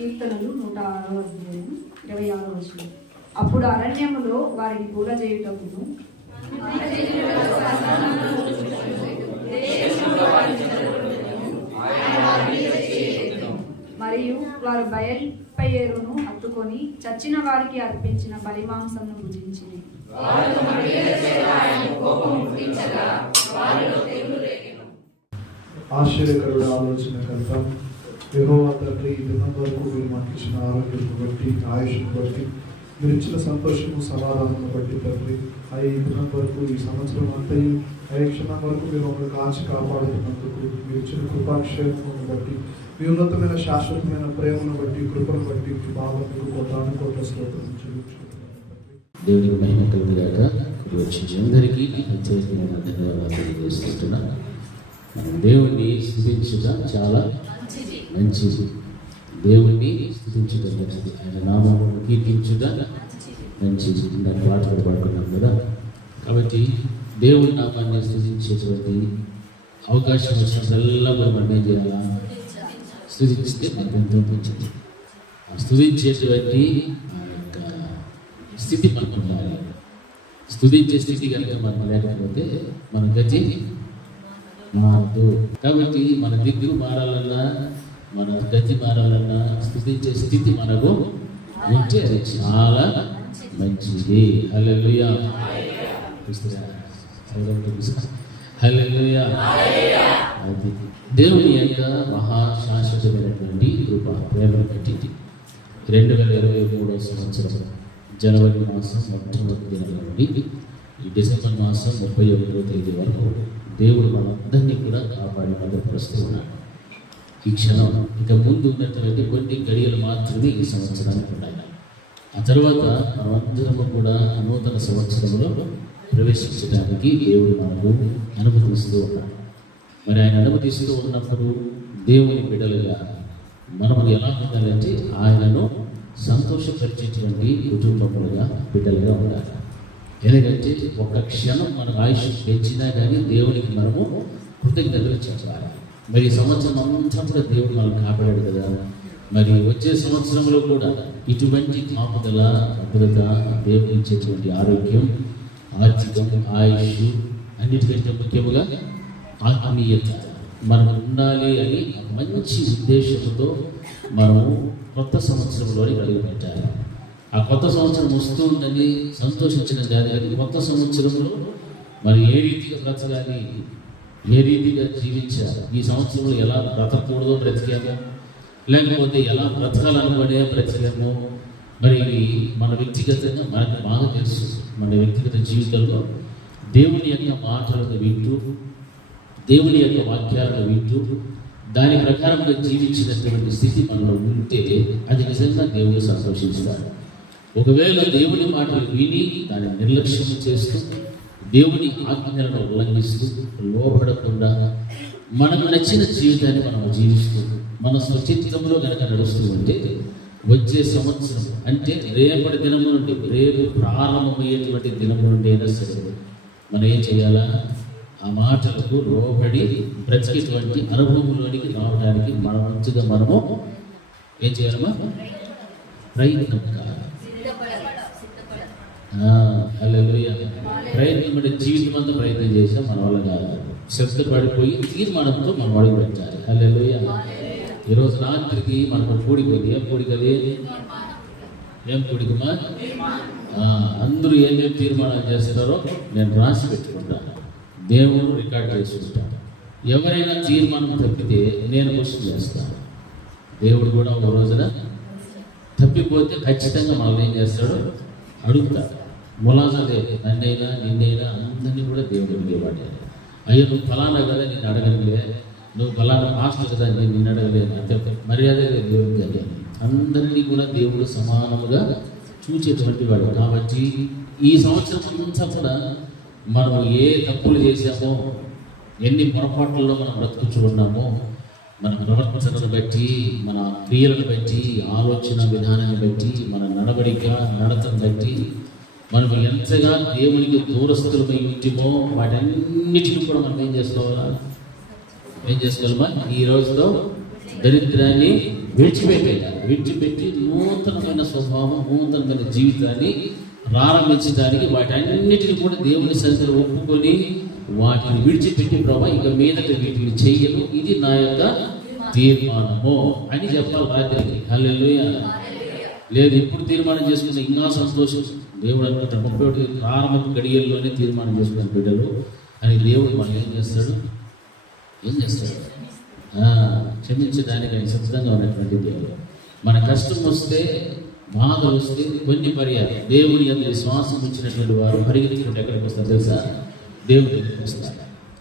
కీర్తనలు 106:26. అప్పుడు అరణ్యములో వారిని పూల చేయుటకును మరియు వారు బయల్పయేరును హత్తుకొని చచ్చిన వారికి అర్పించిన బలిమాంసమును భుజించింది. ఆశ్చర్యకరుడు ఆలోచనకర్త యెహోవా తండ్రి, ఈ దినం వరకు మీరు మాకు ఇచ్చిన ఆరోగ్యం బట్టి, ఆయుష్ను బట్టి, మీరు ఇచ్చిన సంతోషము సమాధానం బట్టి తండ్రి, ఈ దినం వరకు, ఈ సంవత్సరం అంతా, ఈ క్షణం వరకు మీరు మమ్మల్ని కాచి కాపాడుతున్నందుకు, మీరు ఇచ్చిన కృపాక్షేమను బట్టి, మీ ఉన్నతమైన శాశ్వతమైన ప్రేమను బట్టి, కృపను బట్టి, మీ బాబు కోటాను కోట స్తోత్రం చెల్లించుకుంటున్నాను. దేవునికి మహిమ కలుగుగాక. వచ్చిన అందరికీ ప్రత్యేకమైన ధన్యవాదాలు తెలియజేస్తున్నాను. మనం దేవుణ్ణి స్తుతించుట చాలా మంచిది. దేవుణ్ణి స్తుతించుట మంచిది. ఆయన నామమును కీర్తించుట మంచిది. దాని పాటలు పాడుకున్నాం కదా. కాబట్టి దేవుని నామాన్ని స్తుతించేటువంటి అవకాశం వచ్చినప్పుడల్లా మనం ఏం చేయాలా? స్తుతించితే మనకు ఎంతో మంచిది. ఆ స్తుతించేటువంటి ఆ యొక్క స్థితి మనకు ఉండాలి. స్తుతించే స్థితి కనుక మనం లేకపోతే మన గతి మారదు. కాబట్టి మన దిక్కు మారాలన్నా, మన గతి మారాలన్నా స్తుతించే స్థితి మనకు ఉంటే అది చాలా మంచిది. హల్లెలూయా. హల్లెలూయా. అది దేవుని యొక్క మహాశాశ్వతమైనటువంటి కృప ప్రేమను బట్టి 2023 సంవత్సరం జనవరి మాసం మొట్టమొదటి దినం నుండి ఈ డిసెంబర్ మాసం 31వ తేదీ వరకు దేవుడు మనందరినీ కూడా కాపాడి భద్రపరుస్తూ ఉన్నాడు. ఈ క్షణం ఇక ముందు ఉన్నటువంటి కొన్ని గడియలు మాత్రమే ఈ సంవత్సరానికి ఉన్నాయి. ఆ తర్వాత మనమందరము కూడా నూతన సంవత్సరంలో ప్రవేశించడానికి దేవుడు మనకు అనుమతిస్తూ ఉన్నాడు. మరి ఆయన అనుమతిస్తూ ఉన్నప్పుడు దేవుని బిడ్డలుగా మనము ఎలా ఉండాలంటే ఆయనను సంతోషపరిచేటువంటి కుటుంబములుగా బిడ్డలుగా ఉండాలి. ఎందుకంటే ఒక క్షణం మన ఆయుష్ పెంచినా కానీ దేవునికి మనము కృతజ్ఞతలు చెప్పాలి. మరి ఈ సంవత్సరం అంతా కూడా దేవుడు మనం కాపాడాడు కదా. మరి వచ్చే సంవత్సరంలో కూడా ఇటువంటి కాపుదల, భద్రత, దేవుడు ఇచ్చేటువంటి ఆరోగ్యం, ఆర్థికం, ఆయుష్, అన్నిటికంటే ముఖ్యముగా ఆత్మీయత మనకు ఉండాలి అని మంచి ఉద్దేశంతో మనము కొత్త సంవత్సరంలోనే అడుగు పెట్టాలి. ఆ కొత్త సంవత్సరం వస్తుందని సంతోషించడం కాదు, కానీ కొత్త సంవత్సరంలో మరి ఏ రీతిగా బ్రతకాలి, ఏ రీతిగా జీవించాలి, ఈ సంవత్సరంలో ఎలా బ్రతకూడదో బ్రతికామో, లేకపోతే ఎలా బ్రతకాలనుకునే బ్రతికామో, మరి మన వ్యక్తిగతంగా మనకు బాగా తెలుసు. మన వ్యక్తిగత జీవితంలో దేవుని యొక్క మాటలను వింటూ, దేవుని యొక్క వాక్యాలను వింటూ, దాని ప్రకారంగా జీవించినటువంటి స్థితి మనలో ఉంటే అది నిజంగా దేవుడు సంతోషించాలి. ఒకవేళ దేవుని మాటలు విని దాన్ని నిర్లక్ష్యం చేస్తూ, దేవుని ఆజ్ఞలను ఉల్లంఘిస్తూ, లోపడకుండా మనకు నచ్చిన జీవితాన్ని మనం జీవిస్తూ, మన స్వచిత్తంలో కనుక నడుస్తూ ఉంటే వచ్చే సంవత్సరం అంటే రేపటి దినము నుండి, రేపు ప్రారంభమయ్యేటువంటి దినము నుండి అయినా సరే మనం ఏం చేయాలా? ఆ మాటలకు లోబడి బ్రతికేటువంటి అనుభవంలోనికి రావడానికి మన మంచిగా మనము ఏం చేయాలమ్మా? ప్రయత్నం కాదు. హల్లెలూయా. ప్రయత్నం అంటే జీవితం అంతా ప్రయత్నం చేసినా మన వల్ల కాదు. శ్రద్ధ పడిపోయి తీర్మానంతో మనం అడుగు పెట్టాలి. హల్లెలూయా. ఈరోజు రాత్రికి మనకు కూడిపోయింది. ఏం కూడిక అది? ఏం కూడికమా? అందరూ ఏమేమి తీర్మానం చేస్తారో నేను రాసి పెట్టుకుంటాను, దేవుడు రికార్డ్ చేసుకుంటాను. ఎవరైనా తీర్మానం తప్పితే నేను క్వశ్చన్ చేస్తాను. దేవుడు కూడా ఒక రోజున తప్పిపోతే ఖచ్చితంగా మనల్ని ఏం చేస్తాడు? అడుగుతాడు. ములాజాలే నన్నైనా నిన్నైనా అందరినీ కూడా దేవుడు అడిగేవాడు. అయ్యో నువ్వు ఫలానా కదా నిన్ను అడగలే, నువ్వు ఫలానా మాస్టర్ కదా నేను నిన్ను అడగలేదు అంటే మర్యాదగా దేవుడికి అడిగాను. అందరినీ కూడా దేవుడు సమానముగా చూసేటువంటి వాడు. కాబట్టి ఈ సంవత్సరం అంతా కూడా మనం ఏ తప్పులు చేశామో, ఎన్ని పొరపాట్లలో మనం బ్రతుకుచున్నామో, మన ప్రవర్తనను బట్టి, మన క్రియలను బట్టి, ఆలోచన విధానాన్ని బట్టి, మన నడతను బట్టి మనం ఎంతగా దేవునికి దూరస్తులమై ఉంటేమో వాటన్నిటిని కూడా మనం ఏం చేసుకోవాలా? ఈ రోజుతో దరిద్రాన్ని విడిచిపెట్టి నూతనమైన స్వభావం, నూతనమైన జీవితాన్ని ప్రారంభించడానికి వాటన్నిటిని కూడా దేవుని సన్నిధిలో ఒప్పుకొని వాటిని విడిచిపెట్టి ప్రభా ఇక మీదట వీటిని చెయ్యను, ఇది నా యొక్క తీర్మానము అని చెప్పాలి రాత్రికి. హల్లెలూయా. లేదు ఇప్పుడు తీర్మానం చేసుకుంటే ఇంకా సంతోషం. దేవుడు అనుకుంటాడు 31 ప్రారంభ గడియల్లోనే తీర్మానం చేసుకున్నాను బిడ్డలు అని. దేవుడు మనం ఏం చేస్తాడు? క్షమించడానికి ఆయన సిద్ధంగా ఉన్నటువంటి దేవుడు. మన కష్టం వస్తే, బాధలు వస్తే కొన్ని పర్యాలు దేవుని యందు విశ్వాసం ఉంచినటువంటి వారు పరిగెత్తుకుంటే ఎక్కడికి వస్తారు తెలుసా? దేవుడి దగ్గరికి వస్తారు.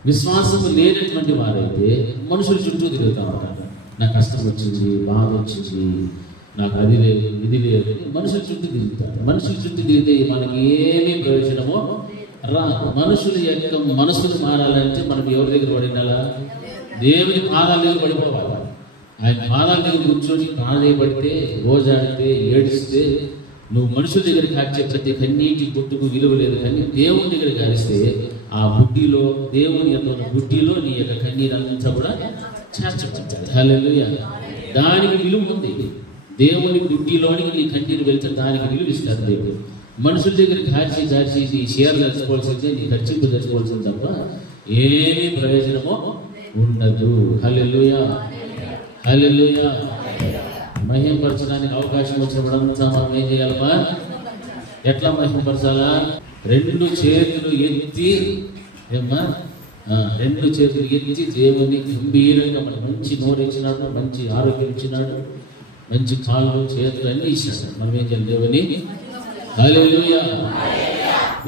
విశ్వాసం లేనటువంటి వారైతే మనుషులు చుట్టూ తిరుగుతూ ఉంటారు. నాకు కష్టం వచ్చింది, బాధ వచ్చింది, నాకు అది లేదు, ఇది లేదు, మనుషుల చుట్టూ తిరుగుతారు. మనుషుల చుట్టూ తిరిగితే మనకి ఏమీ ప్రయోజనమో రాదు. మనుషుల యొక్క మనసులు మారాలంటే మనం ఎవరి దగ్గర పడినాలా? దేవుని పాదాల దగ్గర పడిపోవాలి. ఆయన పాదాల దగ్గర కూర్చొని ప్రాణపడితే, రోజాడితే, ఏడిస్తే, నువ్వు మనుషుల దగ్గర కాచే ప్రతి కన్నీటి బుట్టుకు విలువ లేదు. కానీ దేవుని దగ్గర కారిస్తే ఆ బుడ్డిలో, దేవుని యొక్క బుడ్డిలో నీ యొక్క కన్నీరంతా కూడా చేర్చబడతాడు. హల్లెలూయా. దానికి విలువ ఉంది. దేవుని బుడ్డిలోనికి నీ కన్నీరు వెళ్తే దానికి విలువ ఇస్తారు దేవుడు. మనుషుల దగ్గర కాచి నీ షేర్లు తెచ్చుకోవాల్సిందే, నీ ఖర్చులు తెచ్చుకోవాల్సింది తప్ప ఏమీ ప్రయోజనమో ఉండదు. హల్లెలూయా. హల్లెలూయా. మహిమపరచడానికి అవకాశం వచ్చినప్పుడంతా మనం ఏం చేయాలమ్మా? ఎట్లా మహిమపరచాలా? 2 చేతులు ఎత్తి, ఏమ్మా, 2 చేతులు ఎత్తి దేవుని గంభీరంగా మనకు మంచి నోరు ఇచ్చినాడు, మంచి ఆరోగ్యం ఇచ్చినాడు, మంచి కాళ్ళు, చేతులు అన్నీ ఇచ్చినాడు. మనం ఏం చేయాలి? దేవుని హల్లెలూయా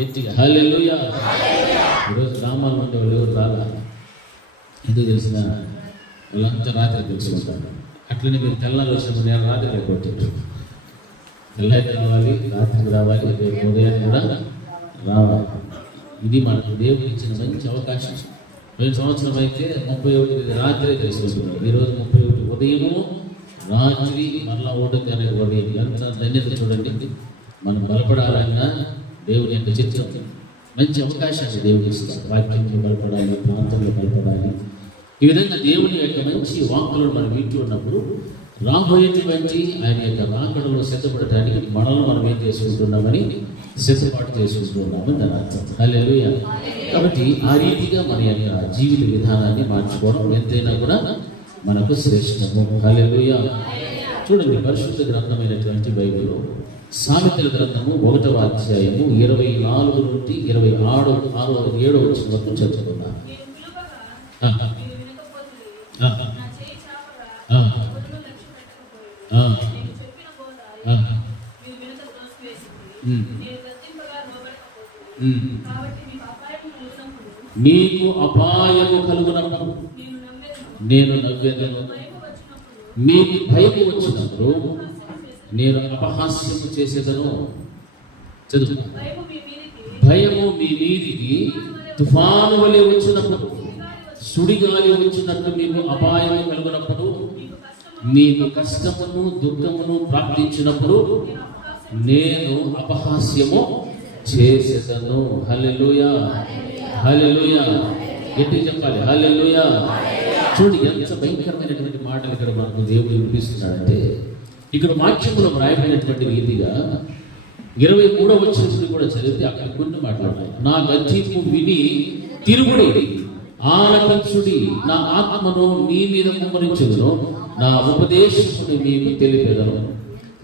ఎత్తిగా హల్లెలూయా. ఈరోజు గ్రామాల నుండి వాళ్ళు ఎవరు రాలా? ఎందుకు తెలిసిన? వాళ్ళంతా రాత్రి తెలుసుకుంటారు. అట్లనే మీరు తెల్లారి వచ్చినప్పుడు నేను రాత్రి అయిపోతుంది. తెల్లైతే రావాలి, రాత్రికి రావాలి, ఉదయాన్ని కూడా రావాలి. ఇది మనకు దేవుడు ఇచ్చిన మంచి అవకాశం. 2 సంవత్సరం అయితే 31 రాత్రి తెలుసుకుంటున్నాం. ఈరోజు 31 ఉదయము, రాత్రి, మరలా 1 ఉదయం. ఎంత ధన్యత చూడండి. మనం బలపడాలన్నా దేవుని యొక్క చిత్రం, మంచి అవకాశాన్ని దేవుడు ఇస్తాడు. వాక్యంలో బలపడాలి, ప్రాంతంలో బలపడాలి. ఈ విధంగా దేవుని యొక్క మంచి వాక్కులను మనం వింటూ ఉన్నప్పుడు రాబోయేటువంటి ఆయన యొక్క రాకడలో సిద్ధపడటానికి మనల్ని మనం ఏం చేసుకుంటున్నామని సిద్ధపాటు చేసుకుంటున్నామని దాని అర్థం. హల్లెలూయా. కాబట్టి ఆ రీతిగా మన యొక్క జీవిత విధానాన్ని మార్చుకోవడం ఎంతైనా కూడా మనకు శ్రేష్టము. హల్లెలూయా. చూడండి, పరిశుద్ధ గ్రంథమైనటువంటి బైబిల్లో సామెతల గ్రంథము 1వ అధ్యాయము 24 నుండి 27 వరకు చదువుకున్నాను. నీకు అపాయము కలుగునప్పుడు నేను నవ్వేదను, మీకు భయము వచ్చినప్పుడు నేను అపహాస్యము చేసేదను. చదువు. భయము మీ మీదికి తుఫాను వలె వచ్చినప్పుడు, సుడిగాలి వచ్చినట్లు మీకు అపాయం కలుగునప్పుడు, మీకు కష్టమును దుఃఖమును ప్రాప్తించినప్పుడు నేను అపహాస్యము చేసేదను. హల్లెలూయా. హల్లెలూయా. గట్టిగా చెప్పాలి. హల్లెలూయా. చూడు ఎంత భయంకరమైనటువంటి మాటలు ఇక్కడ మనకు దేవుడు వినిపిస్తున్నాడంటే, ఇక్కడ వాక్యంలో రాయబడినటువంటి రీతిగా 23వ వచనం కూడా చదివితే అక్కడ కొన్ని మాట్లాడాలి. నా గద్దింపు విని తిరుగుడి, ఆలకించుడి, నా ఆత్మను మీ మీద కుమ్మరించుదును, నా ఉపదేశమును మీకు తెలిపేదను.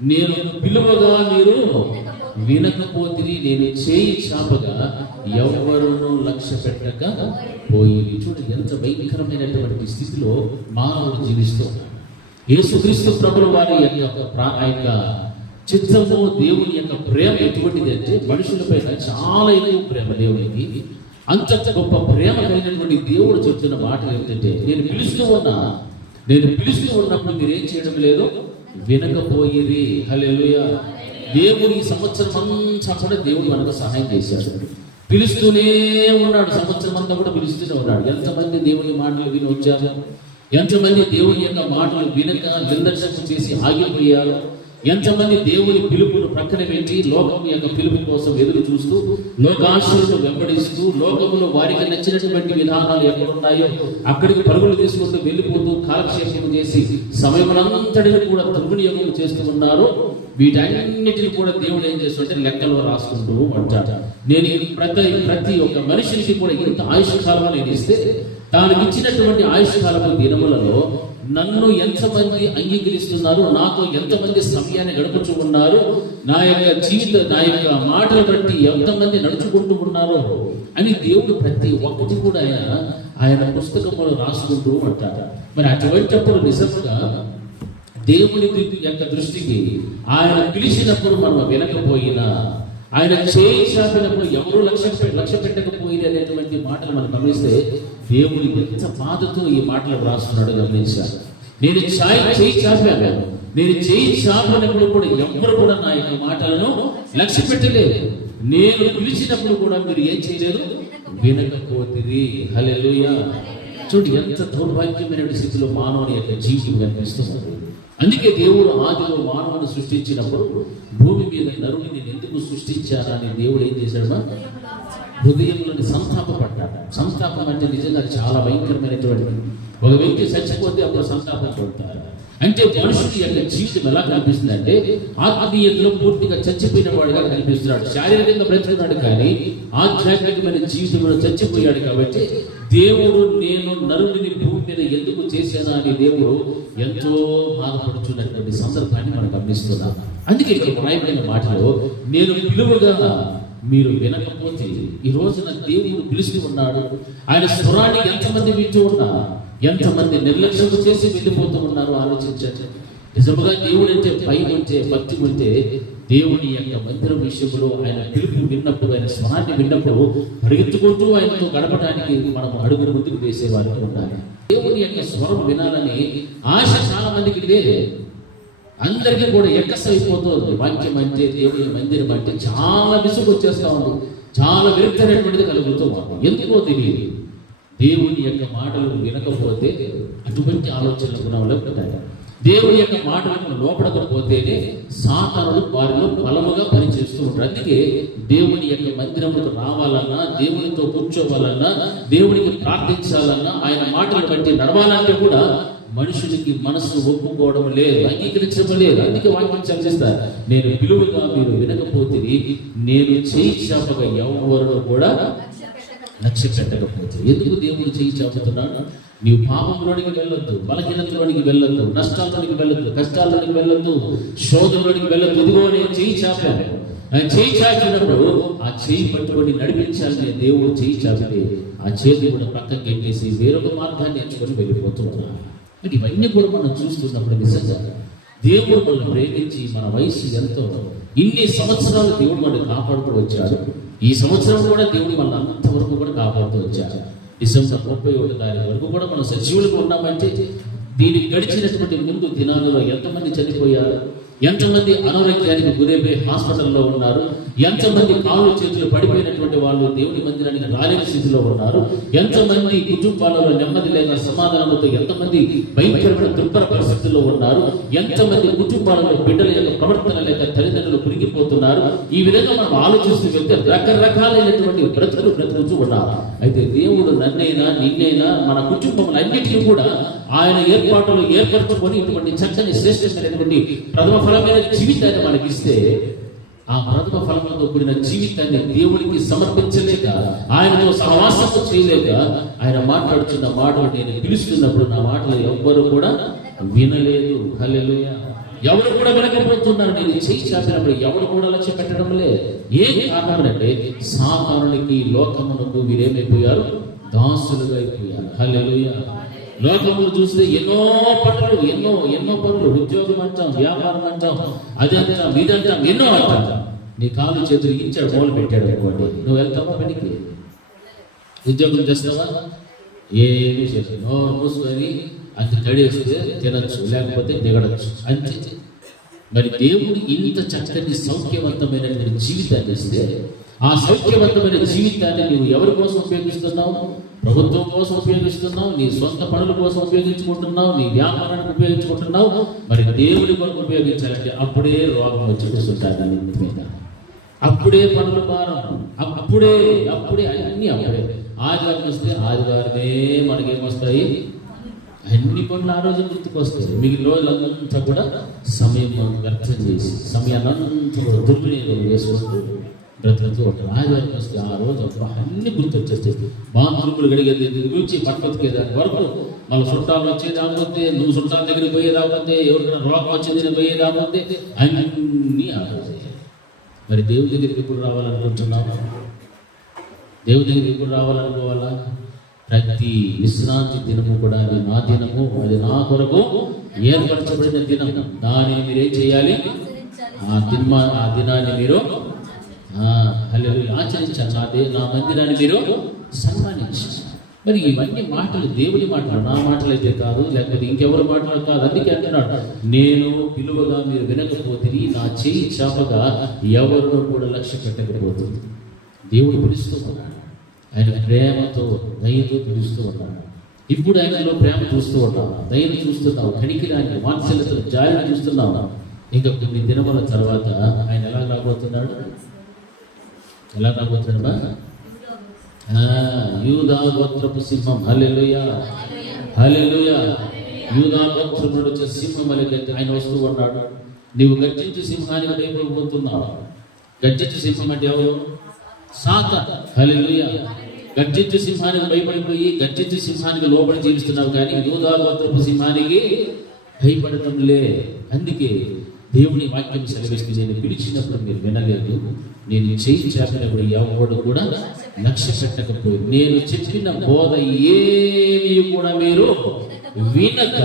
నేను పిలువగా మీరు వినకపోతే నేను చేయి చాపగా ఎవరును లక్ష్య పెట్టక పోయింది. చూడండి ఎంత భయంకరమైనటువంటి స్థితిలో మానవుడు జీవిస్తూ ఉన్నాడు. యేసుక్రీస్తు ప్రభుల వారి యొక్క చిత్తము, దేవుని యొక్క ప్రేమ ఎటువంటిది అంటే మనుషులపై చాలా ఎక్కువ ప్రేమ దేవునికి. అంత గొప్ప ప్రేమ కలిగినటువంటి దేవుడు చెప్తున్న మాటలు ఏంటంటే, నేను పిలుస్తూ ఉన్నప్పుడు మీరేం చేయడం లేదు, వినకపోయిరి. హల్లెలూయా. దేవుడు ఈ సంవత్సరం అంతా కూడా దేవుడు మనకు సహాయం చేశాడు. పిలుస్తూనే ఉన్నాడు, సంవత్సరం అంతా కూడా పిలుస్తూనే ఉన్నాడు. ఎంతమంది దేవుని మాటలు విని వచ్చారు, ఎంతమంది దేవుని యొక్క మాటలు వినక నిర్లక్ష్యం చేసి ఆగిపోయారు. ఎంతమంది దేవుని పిలుపును ప్రక్కన పెట్టి లోకం యొక్క పిలుపు కోసం ఎదురు చూస్తూ లోకాశలను వెంబడిస్తూ లోకములో వారికి నచ్చినటువంటి విధానాలు ఎక్కడున్నాయో అక్కడికి పరుగులు తీసుకుంటూ వెళ్ళిపోతూ కాలక్షేపం చేసి సమయమునంతటిని కూడా దుర్వినియోగం చేస్తూ ఉన్నారు. వీటన్నిటిని కూడా దేవుడు ఏం చేస్తుంటే లెక్కలో రాసుకుంటూ అంటాడు. నేను ప్రతి ఒక్క మనిషికి కూడా ఇంత ఆయుష్కాలం నేను ఇస్తే తాను ఇచ్చినటువంటి ఆయుష్కాలము దినములలో నన్ను ఎంతమంది అంగీకరిస్తున్నారు, నాతో ఎంతమంది సమయాన్ని గడుపుతూ ఉన్నారు, నా యొక్క మాటలు బట్టి ఎంతమంది నడుచుకుంటూ ఉన్నారు అని దేవుడు ప్రతి ఒక్కటి కూడా ఆయన పుస్తకంలో రాసుకుంటూ అంటారు. మరి అటువంటిప్పుడు నిజంగా దేవుని యొక్క దృష్టికి ఆయన పిలిచినప్పుడు మనం వినకపోయినా, ఆయన చేయి చాపినప్పుడు ఎవరు లక్ష్య పెట్టకపోయింది అనేటువంటి మాటలు మనం గమనిస్తే దేవుడు ఎంత బాధతో ఈ మాటలు రాస్తున్నాడు గమనించారు. నేను చేయి చాపాను, నేను చేయి చాపినప్పుడు కూడా ఎవరు కూడా నా యొక్క మాటలను లక్ష్య పెట్టలేదు. నేను పిలిచినప్పుడు కూడా మీరు ఏం చేయలేదు, వినకపోతుంది. హల్లెలూయా. చూడు ఎంత దౌర్భాగ్యమైన స్థితిలో మానవుని యొక్క జీవితం కనిపిస్తున్నది. అందుకే దేవుడు ఆదిలో మానవుని సృష్టించినప్పుడు భూమి మీద నరుని నేను ఎందుకు సృష్టించానని దేవుడు ఏం చేశాడు, హృదయంలోని సంతాపపడ్డాడు. సంతాపం అంటే నిజంగా చాలా భయంకరమైనటువంటి. ఒక వ్యక్తి చచ్చిపోతే అప్పుడు సంతాపం పడతారు. అంటే మనుషుడి యొక్క జీవితం ఎలా కనిపిస్తుంది అంటే ఆత్మీయతలో పూర్తిగా చచ్చిపోయిన వాడిగా కనిపిస్తున్నాడు. శారీరకంగా బ్రతుకున్నాడు కానీ ఆధ్యాత్మికమైన జీవితంలో చచ్చిపోయాడు. కాబట్టి దేవుడు నేను నరుడిని భూమి మీద ఎందుకు చేశానా అని దేవుడు ఎంతో బాధపడుతున్నటువంటి సందర్భాన్ని మనం గమనిస్తున్నాం. అందుకే ఇక్కడ రాయబడిన మాటలో నేను పిలువగా మీరు వినకపోతే, ఈ రోజున దేవుడు పిలుస్తూ ఉన్నాడు. ఆయన స్వరాన్ని ఎంతమంది వింటూ ఉన్నా, ఎంతమంది నిర్లక్ష్యం చేసి వెళ్ళిపోతూ ఉన్నారు ఆలోచించండి. నిజముగా దేవుడు అంటే భయం ఉంటే, భక్తి ఉంటే దేవుని యొక్క మందిరం విషయంలో ఆయన పిలుపు విన్నప్పుడు, ఆయన స్వరాన్ని విన్నప్పుడు పరిగెత్తుకుంటూ ఆయనతో గడపడానికి మనం అడుగులు ముందుకు వేసేవారికి ఉండాలి. దేవుని యొక్క స్వరం వినాలని ఆశ చాలా మందికి లేదు. అందరికీ కూడా ఎక్కసైపోతుంది. వాక్యం అంటే, దేవుని మందిరం అంటే చాలా విసుగు వచ్చేస్తా ఉంది, చాలా విరుద్ధమైనటువంటిది కలుగుతూ ఉంది. ఎందుకో తెలియదు. దేవుని యొక్క మాటలు వినకపోతే అటువంటి ఆలోచనలు గుణంలో ఉంటాయి. దేవుని యొక్క మాటలకు లోపడకపోతేనే సాతానుడు వారిలో బలముగా పనిచేస్తూ ఉంటారు. అందుకే దేవుని యొక్క మందిరములకు రావాలన్నా, దేవునితో కూర్చోవాలన్నా, దేవునికి ప్రార్థించాలన్నా, ఆయన మాటలు బట్టి నడవాలంటే కూడా మనుషుడికి మనసు ఒప్పుకోవడం లేదు, అంగీకరించడం లేదు. అందుకే వాక్యం చర్చిస్తారు, నేను పిలువగా మీరు వినకపోతే నేను చేయి చాపగా ఎవరు కూడా లక్ష్య పెట్టకపోతే. ఎందుకు దేవుడు చేయి చాపుతున్నాడు? నీవు పాపంలోనికి వెళ్ళొద్దు, బలహీనతలోనికి వెళ్ళొద్దు, నష్టాల్లోనికి వెళ్ళొద్దు, కష్టాల్లోనికి వెళ్ళొద్దు, శోధంలోనికి వెళ్ళొద్దు. ఇదిగో నేను చేయి చాపాను. ఆయన చేయి చాపినప్పుడు ఆ చేయి పట్టుకొని నడిపించాలని దేవుడు చేయి చాపితే ఆ చేతి కూడా పక్కకి పెట్టేసి వేరొక మార్గాన్ని ఎంచుకొని వెళ్ళిపోతున్నాడు. ఇవన్నీ కూడా మనం చూస్తున్నప్పుడు నిజంగా దేవుడు మనల్ని ప్రేమించి మన వయసు ఎంతో ఇన్ని సంవత్సరాలు దేవుడు మనల్ని కాపాడుతూ వచ్చాడు. ఈ సంవత్సరం కూడా దేవుడు మన అంతవరకు కూడా కాపాడుతూ వచ్చాడు. డిసెంబర్ 31 తారీఖు వరకు కూడా మనం సజీవులుగా ఉన్నామంటే దీనికి గడిచినటువంటి ముందు దినాలలో ఎంతమంది చనిపోయారు, ఎంతమంది అనారోగ్యానికి గురైపోయి హాస్పిటల్లో ఉన్నారు, ఎంతమంది కాళ్ళు చేతులు పడిపోయినటువంటి వాళ్ళు దేవుని మందిరానికి రాలేని స్థితిలో ఉన్నారు, ఎంతమంది కుటుంబాలలో నెమ్మది లేక సమాధానంతో ఎంతమంది భయంకరమైన దుర్భర పరిస్థితుల్లో ఉన్నారు, ఎంతమంది కుటుంబాలలో బిడ్డల యొక్క ప్రవర్తన లేక తల్లిదండ్రులు కురిగిపోతున్నారు. ఈ విధంగా మనం ఆలోచిస్తూ వెళ్తే రకరకాలైనటువంటి బ్రతుకుతూ ఉన్నారు. అయితే దేవుడు నన్నైనా నిన్నైనా మన కుటుంబములన్నిటికీ కూడా ఆయన ఏర్పాటులు ఏర్పరచుకొని ఇటువంటి చక్కని శ్రేష్టమైనటువంటి ప్రథమ ఫలమైన జీవితాన్ని మనకిస్తే, ఆ ప్రథమ ఫలములతో కూడిన జీవితాన్ని దేవుడికి సమర్పించలేక, ఆయనతో సహవాసం చేయలేక ఆయన మాట్లాడుతున్న మాటలు నేను పిలుస్తున్నప్పుడు నా మాటలు ఎవ్వరు కూడా వినలేదు. హల్లెలూయా. ఎవరు కూడా వినకపోతున్నారు. నేను చేయి చాపినప్పుడు ఎవరు కూడా లక్ష్య పెట్టడం లేదు. ఏ కారణం అంటే సాతానునికి లోకమునకు వీరేమైపోయారు, దాసులుగా అయిపోయారు. హల్లెలూయా. లోకములు చూస్తే ఎన్నో పనులు, ఉద్యోగం అంటాం, వ్యాపారం అంటాం, అదంటాం, ఇదంటాం, ఎన్నో అంటాం. నీ కాలు చేతులు ఇచ్చాడు, మొదలు పెట్టాడు అనుకోండి, నువ్వు వెళ్తావా పనికి? ఉద్యోగం చేస్తావా? ఏమి చేస్తావు? నోరు మూసుకొని అంత గడిస్తే తినచ్చు, లేకపోతే దిగడచ్చు, అంతే. మరి దేవుడు ఇంత చక్కని సౌఖ్యవంతమైనటువంటి జీవితాన్ని ఇస్తే ఆ సౌఖ్యవంతమైన జీవితాన్ని నువ్వు ఎవరి కోసం ఉపయోగిస్తున్నావు? ప్రభుత్వం కోసం ఉపయోగిస్తున్నావు, నీ సొంత పనుల కోసం ఉపయోగించుకుంటున్నావు, నీ వ్యాపారానికి ఉపయోగించుకుంటున్నావు. మరి దేవుడి కొరకు ఉపయోగించాలంటే అప్పుడే రోగం వచ్చి కూర్చుంటారు దాని మీద, అప్పుడే పనులు భారం, అప్పుడే అన్ని అప్పుడే. ఆదివారం వస్తే ఆదివారమే మనకేమొస్తాయి? అన్ని పనులు ఆ రోజు గుర్తుకొస్తాయి. మిగిలిన రోజులంతా కూడా సమయం వ్యర్థం చేసి సమయాన్నంతా కూడా దుర్వినియోగం చేసుకుంటూ బ్రతుకుతూ ఉంటారు. ఆదివారం వస్తే ఆ రోజు అన్ని గుర్తొచ్చేస్తాయి. బాత్రూములు గడిగేది నుంచి పట్టుకొచ్చేదాని వరకు, మళ్ళీ చుట్టాలు వచ్చేదాకపోతే, నువ్వు చుట్టాల దగ్గరికి పోయేదాకపోతే, ఎవరికైనా రోగం వచ్చేది పోయేదాకపోతే అన్నీ ఆ రోజు. మరి దేవుడి దగ్గరికి ఎప్పుడు రావాలనుకుంటున్నావు? దేవుడి దగ్గరికి ఎప్పుడు రావాలనుకోవాలా? ప్రతి విశ్రాంతి దినము కూడా అది నా దినము, అది నా కొరకు ఏర్పరచబడిన దినం. దాన్ని మీరేం చేయాలి? ఆ దినాన్ని మీరు ఆచరించాలి. నా మందిరాన్ని మీరు సన్మానించాలి. మరి ఇవన్నీ మాటలు దేవుడి మాటలు, నా మాటలు అయితే కాదు, లేకపోతే ఇంకెవరి మాటలు కాదు. అందుకే అంటున్నాడు, నేను పిలువగా మీరు వినకపోతే నా చేయి చాపగా ఎవరినో కూడా లక్ష్య పెట్టకపోతుంది. దేవుడు పిలుస్తూ ఉన్నాడు, ఆయన ప్రేమతో దయతో పిలుస్తూ ఉన్నాడు. ఇప్పుడు ఆయనలో ప్రేమ చూస్తూ ఉన్నావు, దయను చూస్తున్నావు, కనికిరాన్ని, వాత్సల్యతను, జాలిని చూస్తున్నావు. ఇంకా కొన్ని దినముల తర్వాత ఆయన ఎలా రాబోతున్నాడు? యూదా గోత్రపు సింహం. హల్లెలూయా, హల్లెలూయా. యూదా గోత్రముడు వచ్చే సింహం అనే ఆయన వస్తూ ఉన్నాడు. నీవు గర్జించు సింహానికి భయపడిపోతున్నావు. గర్జించు సింహం అంటే ఎవరు? సాతాను. హల్లెలూయా. గర్జించు సింహానికి భయపడిపోయి గర్జించు సింహానికి లోబడి జీవిస్తున్నావు, కానీ యూదా గోత్రపు సింహానికి భయపడటం లే. అందుకే దేవుని వాక్యం సెలవిస్తుంది, నేను పిలిచినప్పుడు మీరు వినలేదు, నేను చేయి చాపినప్పుడు ఎవడు కూడా లక్ష్య పెట్టకపోయి, నేను చెప్పిన బోధ ఏమి కూడా మీరు వినక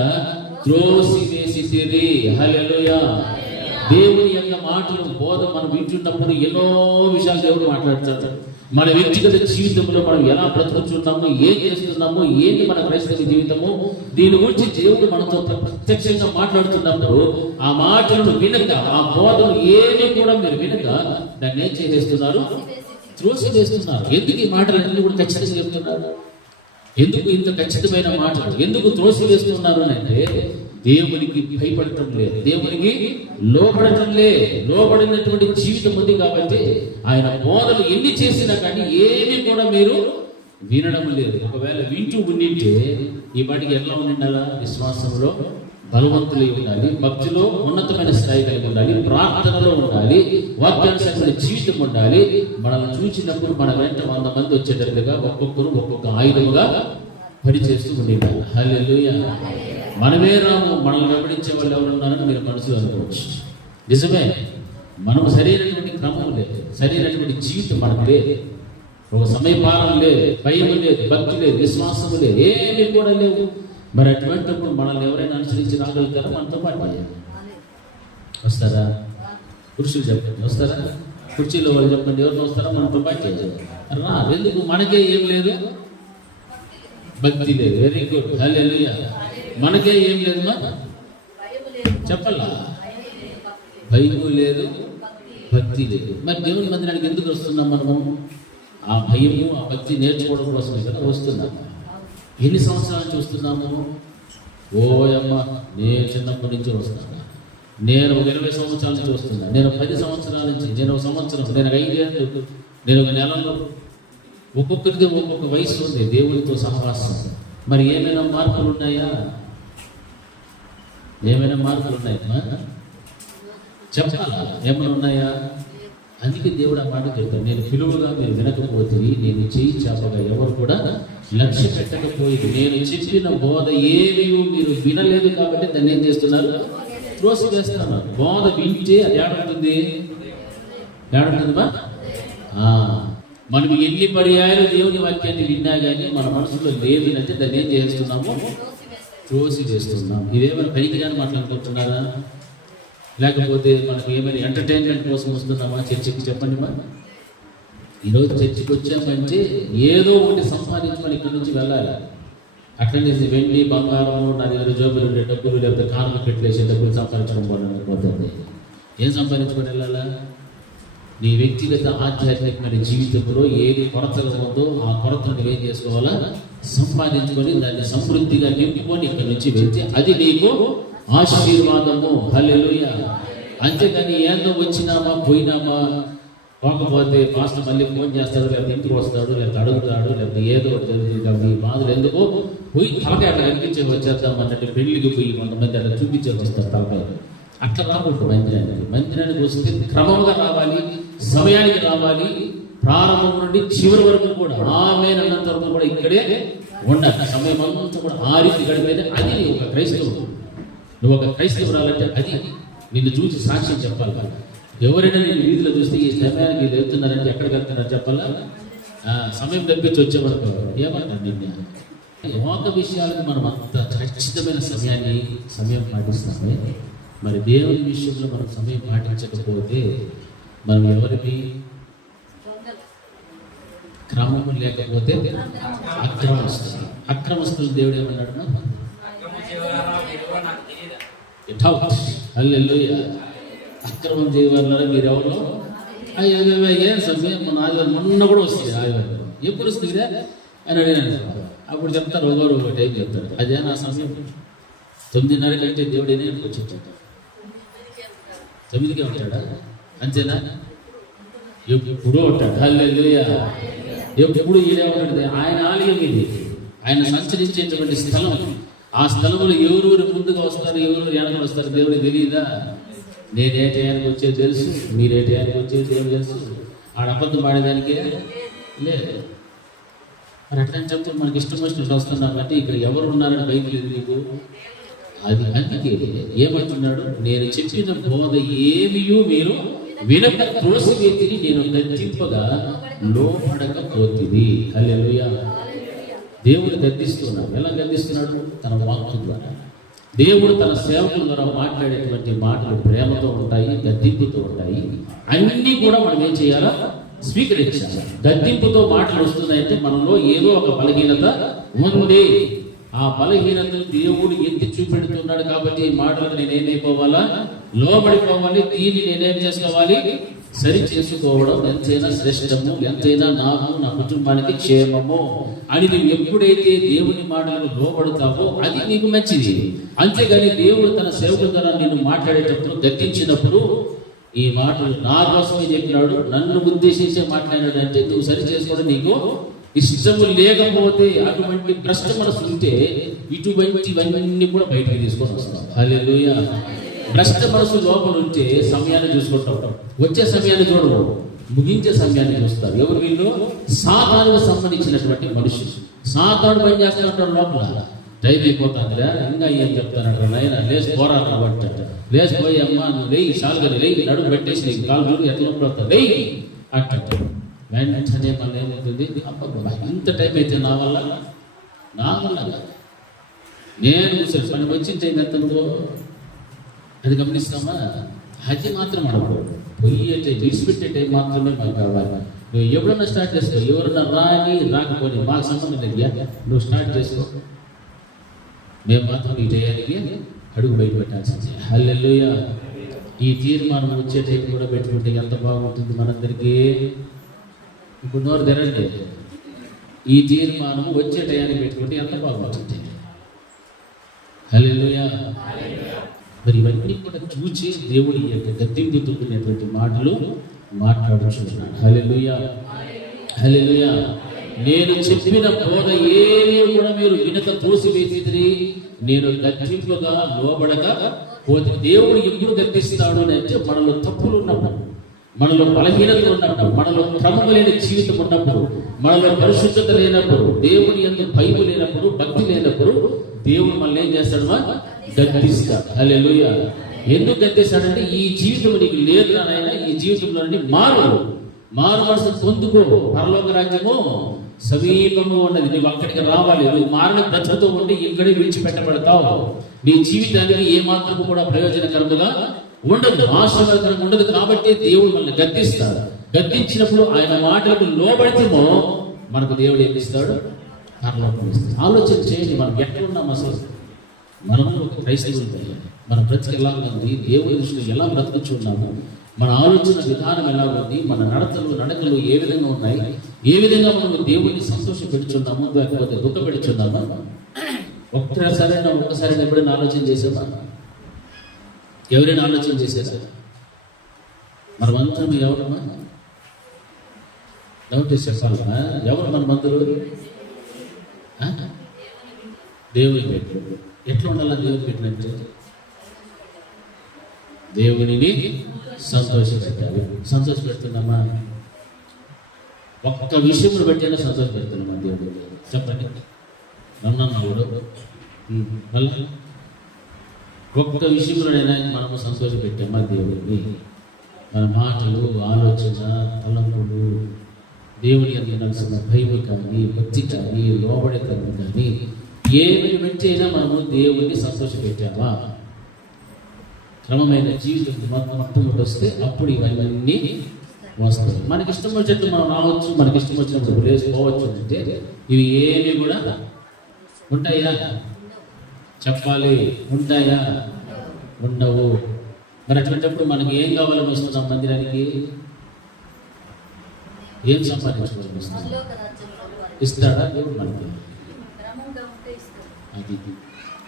త్రోసివేసితిరి. హల్లెలూయా. దేవుని యొక్క మాటలు, బోధ మనం వింటున్నప్పుడు ఎన్నో విషయాలు దేవుడు మాట్లాడతాడు. మన వ్యక్తిగత జీవితంలో మనం ఎలా బ్రతుకుతున్నాము, ఏం చేస్తున్నాము, ఏంటి మన క్రైస్తవ జీవితము, దీని గురించి దేవుడు మనతో ప్రత్యక్షంగా మాట్లాడుతున్నప్పుడు ఆ మాటలను వినక, ఆ బోధను ఏమి కూడా మీరు వినక దాన్ని ఏం చేస్తున్నారు? త్రోసివేస్తున్నారు. ఎందుకు ఈ మాటలన్నీ కూడా ఖచ్చితంగా చెప్తున్నారు? ఎందుకు ఇంత ఖచ్చితమైన మాటలు ఎందుకు త్రోసివేస్తున్నారు అంటే, దేవునికి భయపడటం లేదు, దేవునికి లోబడటం లేదు. లోబడినటువంటి జీవితం ఉంది కాబట్టి ఆయన బోధలు ఎన్ని చేసినా కానీ ఏమి కూడా మీరు వినడం లేదు. ఒకవేళ వింటూ ఉండింటే ఈ పాటికి ఎలా ఉండాలా? విశ్వాసంలో బలవంతులై ఉండాలి, భక్తిలో ఉన్నతమైన స్థాయి కలిగి ఉండాలి, ప్రార్థనలో ఉండాలి, వాక్యానుసారమైన జీవితం ఉండాలి. మనల్ని చూసినప్పుడు మన వెంట 100 మంది వచ్చేటట్టుగా ఒక్కొక్కరు ఒక్కొక్క ఆయుధముగా పనిచేస్తూ ఉండేవారు. హల్లెలూయా. మనమే రాము, మనల్ని వెంబడించే వాళ్ళు ఎవరున్నారని మీరు మనసులో అనుకోవచ్చు. నిజమే, మనం సరైనటువంటి క్రమం లేదు, సరైనటువంటి జీవితం మనకు లేదు, ఒక సమయపాలన లేదు, భయం లేదు, భక్తి లేదు, విశ్వాసం లేదు, ఏమి కూడా లేవు. మరి అటువంటిప్పుడు మనల్ని ఎవరైనా అనుసరించి రాగలుగుతారా? మనతో పాటు వస్తారా? పురుషులు చెప్పండి, వస్తారా? కుర్చీలో వాళ్ళు చెప్పండి, ఎవరిని వస్తారా? మనతో పాటు రా. ఎందుకు? మనకే ఏం లేదు, భక్తి లేదు. వెరీ గుడ్, హల్లెలూయా. మనకే ఏం లేదు, చెప్పాలా? భయము లేదు, భక్తి లేదు. మరి దేవుని మందిరానికి ఎందుకు వస్తున్నాం మనము? ఆ భయము, ఆ భక్తి నేర్చుకోవడం కోసమే కదా వస్తున్నాము. ఎన్ని సంవత్సరాలు చూస్తున్నాము? ఓయమ్మ, నేను చిన్నప్పటి నుంచి వస్తాను, నేను 20 సంవత్సరాల నుంచి వస్తున్నా, నేను 10 సంవత్సరాల నుంచి, నేను 1 సంవత్సరం, నేను 5 ఏళ్ళు, నేను 1 నెలలో. ఒక్కొక్కరికి ఒక్కొక్క వయసు ఉంది దేవునితో సహవాసం. మరి ఏమైనా మార్పులు ఉన్నాయా? ఏమైనా మార్పులు ఉన్నాయా? చెప్పాలా? ఏమైనా ఉన్నాయా? అందుకే దేవుడు ఆ మాట చెప్తాడు, నేను పిలువగా మీరు వినకపోతే నేను చేయి చాపగా ఎవరు కూడా లక్ష్య పెట్టకపోయింది. నేను చెప్పిన బోధ ఏమీ మీరు వినలేదు కాబట్టి దాన్ని ఏం చేస్తున్నారు? త్రోసివేస్తున్నారు. బోధ వింటే అది ఏడుంటుంది, ఏడుంటుందిమా? మనం ఎన్ని పర్యాయాలు దేవుని వాక్యాన్ని విన్నా కానీ మన మనసులో లేదంటే దాన్ని ఏం చేస్తున్నాము? త్రోసివేస్తున్నాం. ఇదేమైనా పైకిగానే మాట్లాడుకుంటున్నారా? లేకపోతే మనకు ఏమైనా ఎంటర్టైన్మెంట్ కోసం వస్తున్నామా చర్చికి? చెప్పండి. ఈరోజు చర్చికి వచ్చామంటే ఏదో ఒకటి సంపాదించుకొని ఇక్కడి నుంచి వెళ్ళాలి. అట్లనే వెండి, బంగారము, నా దగ్గర జోబులు ఉండే డబ్బులు, లేకపోతే కానుక పెట్టలేసే డబ్బులు సంపాదించడం పోతుంది. ఏం సంపాదించుకొని వెళ్ళాలా? నీ వ్యక్తిగత ఆధ్యాత్మికమైన జీవితంలో ఏది కొరతగా ఉందో ఆ కొరతను నువ్వేం చేసుకోవాలా, సంపాదించుకొని దాన్ని సమృద్ధిగా నింపుకొని ఇక్కడి నుంచి వెళ్తే అది నీకు ఆశీర్వాదము. హల్లెలూయా. అంతేకాని ఏందో వచ్చినామా పోయినామా, పోకపోతే పాస్టర్ మళ్ళీ ఫోన్ చేస్తాడు, లేకపోతే ఇంటికి వస్తాడు, లేకపోతే అడుగుతాడు, లేకపోతే ఏదో జరుగుతుంది. ఈ బాధలు ఎందుకో పోయి తలకాయ అట్లా కనిపించే వచ్చేద్దాం అన్నట్టు పెళ్లికి పోయి కొంతమంది అట్లా చూపించేకి వస్తారు తలకాయ. అట్లా రాకూడదు మందిరానికి. మందిరానికి వస్తే క్రమంగా రావాలి, సమయానికి రావాలి, ప్రారంభం నుండి చివరి వరకు కూడా ఆమేన్ అన్నంత వరకు కూడా ఇక్కడే ఉండాలి. సమయం అంతా కూడా ఆ రీతి గడిపేది. అది ఒక క్రైస్తవుడు. నువ్వు ఒక క్రైస్తవురాలంటే అది నిన్ను చూసి సాక్ష్యం చెప్పాలి. ఎవరైనా నేను వీధిలో చూస్తే ఈ సమయానికి వెళ్తున్నారంటే ఎక్కడికి వెళ్తున్నారు చెప్పాలా, సమయం తప్పించి వచ్చేవరకు ఏమంటారు నిన్న. లోక విషయాలకు మనం అంత ఖచ్చితమైన సమయం పాటిస్తామే, మరి దేవుని విషయంలో మనం సమయం పాటించకపోతే మనం ఎవరికి క్రమం లేకపోతే అక్రమస్తులు దేవుడు ఏమన్నాడు, అక్రమం చేయవాళ్ళ మీరు ఎవరు ఏం సమయం మొన్న కూడా వస్తుంది ఆదివారం ఎప్పుడు వస్తుందిరా అని అడిగాను. అప్పుడు చెప్తారు ఒక టైం చెప్తారు, అదే నా సమయం 9:30 కంటే దేవుడు ఎన్నింటికి వచ్చి 9కే ఉంటాడా, అంతేనా? ఎప్పుడు ఉంటాడు. హల్లెలూయా. ఎప్పుడు ఈడే ఉంటాడు. ఆయన ఆలయం ఇది, ఆయన సంచరించేటువంటి స్థలం. ఆ స్థలంలో ఎవరు ముందుగా వస్తారు, ఎవరు వెనక వస్తారు దేవుడికి తెలియదా? నేనే టయానికి వచ్చేది తెలుసు, మీరే టయానికి వచ్చేది దేవుడు తెలుసు. ఆడ అబద్ధం ఆడేదానికే లేదు. మరి అట్లని చెప్తే మనకి ఇష్టం వచ్చినట్టు వస్తున్నాం అంటే ఇక్కడ ఎవరు ఉన్నారని బయట లేదు నీకు. అది అందుకే ఏమంటున్నాడు, నేను చెప్పిన బోధ ఏమియూ మీరు వినక త్రోసివేతిని నేను గద్దింపగా లోపడకపోతివి. హల్లెలూయా. దేవుడు గద్దిస్తున్నాడు. ఎలా గద్దిస్తున్నాడు? తన వాక్కు ద్వారా. దేవుడు తన సేవకుల ద్వారా మాట్లాడేటువంటి మాటలు ప్రేమతో ఉంటాయి, గద్దింపుతో ఉంటాయి. అన్నీ కూడా మనం ఏం చేయాలా? స్వీకరించాలి. గద్దింపుతో మాటలు వస్తున్నాయంటే మనలో ఏదో ఒక బలహీనత ఉంది. ఆ బలహీనతను దేవుడు ఎత్తి చూపెడుతున్నాడు కాబట్టి ఈ మాటలకు నేనేమైపోవాలా? లోబడిపోవాలి. దీన్ని నేనేం చేసుకోవాలి? సరి చేసుకోవడం ఎంతైనా శ్రేష్టము, ఎంతైనా నాకు నా కుటుంబానికి క్షేమము అని నువ్వు ఎప్పుడైతే దేవుని మాటలకు లోబడతావో అది నీకు మంచిది. అంతేగాని దేవుడు తన సేవకుల ద్వారా నిన్ను మాట్లాడేటప్పుడు గద్దించినప్పుడు ఈ మాటలు నా కోసమే చెప్పినాడు, నన్ను ఉద్దేశించే మాట్లాడాడు అంటే నువ్వు సరి చేసుకోవడం నీకు ఇష్టము లేకపోతే, అటువంటి భ్రష్ట మనసు ఉంటే ఇటువంటివన్నీ కూడా బయటకు తీసుకొని వస్తాం. హల్లెలూయా. భ్రష్ట మనసు లోపల ఉంటే సమయాన్ని చూసుకుంటాం, వచ్చే సమయాన్ని చూడరు, ముగించే సమయాన్ని చూస్తారు. ఎవరు వీళ్ళు? సాతానుకు సంబంధించినటువంటి మనుషులు. సాతాను పని చేస్తూ ఉంటారు లోపల. టైం అయిపోతుందిరా, ఇంకా ఏం చెప్తానంటారు, నాయన లేచి పోరాట పట్ట, లేచిపోయి అమ్మ నువ్వు వెయ్యి సాలుగా వెయ్యి నడుము పెట్టేసి నీకు కాలు చూడు ఎట్లా పడతా వెయ్యి అంటారు. వెంటనే మళ్ళీ ఏమవుతుంది, అబ్బా ఇంత టైం అయితే నా వల్ల నేను పని వచ్చిన టైం ఎంతో అది గమనిస్తామా? అది మాత్రం అడగకూడదు. పొయ్యే టైం, విడిచిపెట్టే టైం మాత్రమే మాకు కావాలి. నువ్వు ఎప్పుడన్నా స్టార్ట్ చేసుకో, ఎవరన్నా రాకపోయి మాకు సంబంధం లేదు, నువ్వు స్టార్ట్ చేసుకో. మేము మాత్రం ఈ టయానికి అడుగు బయట పెట్టాల్సిందే. హల్లెలూయా. ఈ తీర్మానం వచ్చే టైం కూడా పెట్టుకుంటే ఎంత బాగుంటుంది మనందరికీ. ఇప్పుడు నోరు తెరండి. ఈ తీర్మానం వచ్చే టయానికి పెట్టుకుంటే ఎంత బాగుంటుంది. హల్లెలూయా. మరి ఇవన్నీ కూడా చూచి దేవుడి యొక్క గద్దింపుతున్నటువంటి మాటలు మాట్లాడుచున్నాడు. హల్లెలూయా. హల్లెలూయా. నేను చెప్పిన బోధ ఏమీ కూడా మీరు వినక త్రోసివేసిరి, నేను గద్దింపుగా లోబడక పోతే. దేవుడు ఎప్పుడు గద్దిస్తాడు అని అంటే మనలో తప్పులు ఉన్నప్పుడు, మనలో బలహీనత ఉన్నప్పుడు, మనలో క్రమం లేని జీవితం ఉన్నప్పుడు, మనలో పరిశుద్ధత లేనప్పుడు, దేవుని యందు భయం లేనప్పుడు, భక్తి లేనప్పుడు దేవుడు మనల్ని ఏం చేస్తాడు? గద్దిస్తాడు. హల్లెలూయా. ఎందుకు గద్దిస్తాడంటే ఈ జీవితం నీకు లేదు నాయన, ఈ జీవితంలో మారు మనసు పొందుకో, పరలోక రాజ్యము సమీపంగా ఉన్నది, నువ్వు అక్కడికి రావాలి. నువ్వు మారణ దశతో ఉండి ఇక్కడే విడిచిపెట్టబడతావు. నీ జీవితానికి ఏమాత్రం కూడా ప్రయోజనకరంగా ఉండదు, ఆశీర్వాదకరంగా ఉండదు. కాబట్టి దేవుడు మనల్ని గద్దిస్తాడు. గద్దించినప్పుడు ఆయన మాటలకు లోబడితేమో మనకు దేవుడు ఏమి ఇస్తాడు? పరలోకం ఇస్తాడు. ఆలోచన చేయండి, మనం ఎక్కడ ఉన్నాం అసలు. మనము ఒక క్రైస్తవులు, మన బ్రతికి ఎలా ఉంది, దేవుడి దృష్టిలో ఎలా బ్రతుకుచున్నాము, మన ఆలోచన విధానం ఎలా ఉంది, మన నడకలు ఏ విధంగా ఉన్నాయి, ఏ విధంగా మనం దేవుడిని సంతోష పెడుచున్నాము లేకపోతే దుఃఖ పెడుచున్నామా? ఒకసారి ఎప్పుడైనా ఆలోచన చేసామా? ఎవరైనా ఆలోచన చేశారా? మనమంతా ఎవరమ్మా? డౌట్ చెప్పాలమ్మా. ఎవరు మన మందులు? దేవుని పెట్టు. ఎట్లా ఉండాలా దేవుని పెట్టినట్టు? దేవునిని సంతోషపెట్టాలి. సంతోషపెడుతున్నామా? ఒక్క విషయంలో పెట్టినా సంతోషపెడుతున్నామా దేవుడు? చెప్పండి. నన్నవాడు మళ్ళీ ఒక్క విషయంలోనైనా మనము సంతోషపెట్టామా దేవుడిని? మన మాటలు, ఆలోచన, తలంపులు, దేవుని అందుకు నలిసిన భయం కానీ, భక్తి కానీ, లోబడితనం కానీ ఏమి పెట్టైనా మనము దేవుడిని సంతోషపెట్టామా? క్రమమైన జీవితం మొట్టమొదటి వస్తే అప్పుడు ఇవన్నీ వస్తాయి. మనకి ఇష్టం వచ్చినట్టు మనం రావచ్చు, మనకి ఇష్టం వచ్చినప్పుడు లేచిపోవచ్చు అంటే ఇవి ఏమి కూడా ఉంటాయా? చెప్పాలి. ఉంటాయా? ఉండవు. మరి అటువంటిప్పుడు మనకి ఏం కావాలని వస్తున్నాం? మందిరానికి ఏం సంపాదించుకోవాలని వస్తున్నాం? ఇస్తాడా దేవుడు మనకి? అది